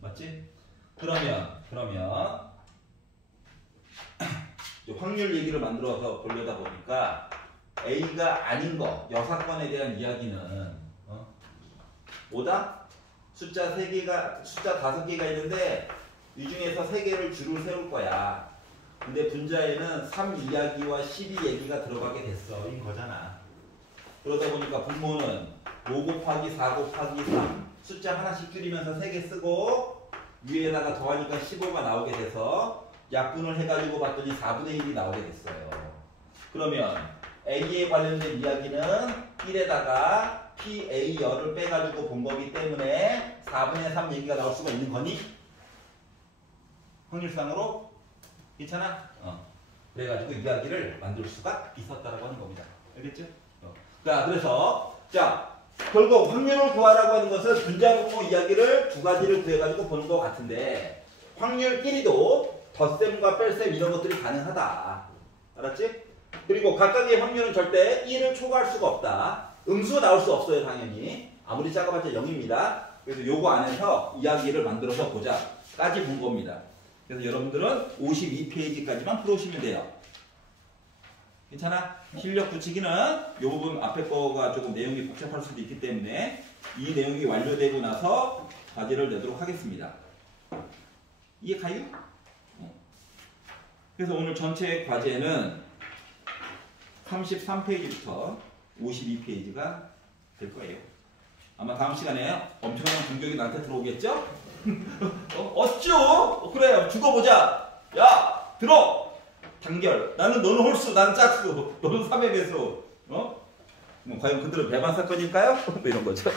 맞지? 그러면 확률 얘기를 만들어서 보려다 보니까 A가 아닌 거, 여사건에 대한 이야기는 뭐다? 숫자 5개가 있는데 이 중에서 3개를 줄을 세울 거야. 근데 분자에는 3 이야기와 12 얘기가 들어가게 됐어. 인 거잖아. 그러다 보니까 분모는 5 곱하기 4 곱하기 3 숫자 하나씩 줄이면서 3개 쓰고 위에다가 더하니까 15가 나오게 돼서 약분을 해가지고 봤더니 4분의 1이 나오게 됐어요. 그러면 A에 관련된 이야기는 1에다가 PA열을 빼가지고 본 거기 때문에 4분의 3 얘기가 나올 수가 있는 거니? 확률상으로? 괜찮아? 그래가지고 이야기를 만들 수가 있었다라고 하는 겁니다. 알겠죠? 자, 그래서 결국 확률을 구하라고 하는 것은 분자분모 이야기를 두 가지를 구해가지고 보는 것 같은데 확률끼리도 덧셈과 뺄셈 이런 것들이 가능하다. 알았지? 그리고 각각의 확률은 절대 1을 초과할 수가 없다. 음수가 나올 수 없어요, 당연히. 아무리 작아봤자 0입니다. 그래서 요거 안에서 이야기를 만들어서 보자까지 본 겁니다. 그래서 여러분들은 52페이지까지만 풀어오시면 돼요. 괜찮아? 실력 붙이기는 이 부분 앞에 거가 조금 내용이 복잡할 수도 있기 때문에 이 내용이 완료되고 나서 과제를 내도록 하겠습니다. 이해 가요? 그래서 오늘 전체 과제는 33페이지부터 52페이지가 될 거예요. 아마 다음 시간에 엄청난 공격이 나한테 들어오겠죠? 어쭈? 그래, 죽어보자. 야, 들어! 단결. 나는 너는 홀수, 나는 짝수, 너는 3의 배수. 과연 그들은 배반 사건일까요? 이런 거죠.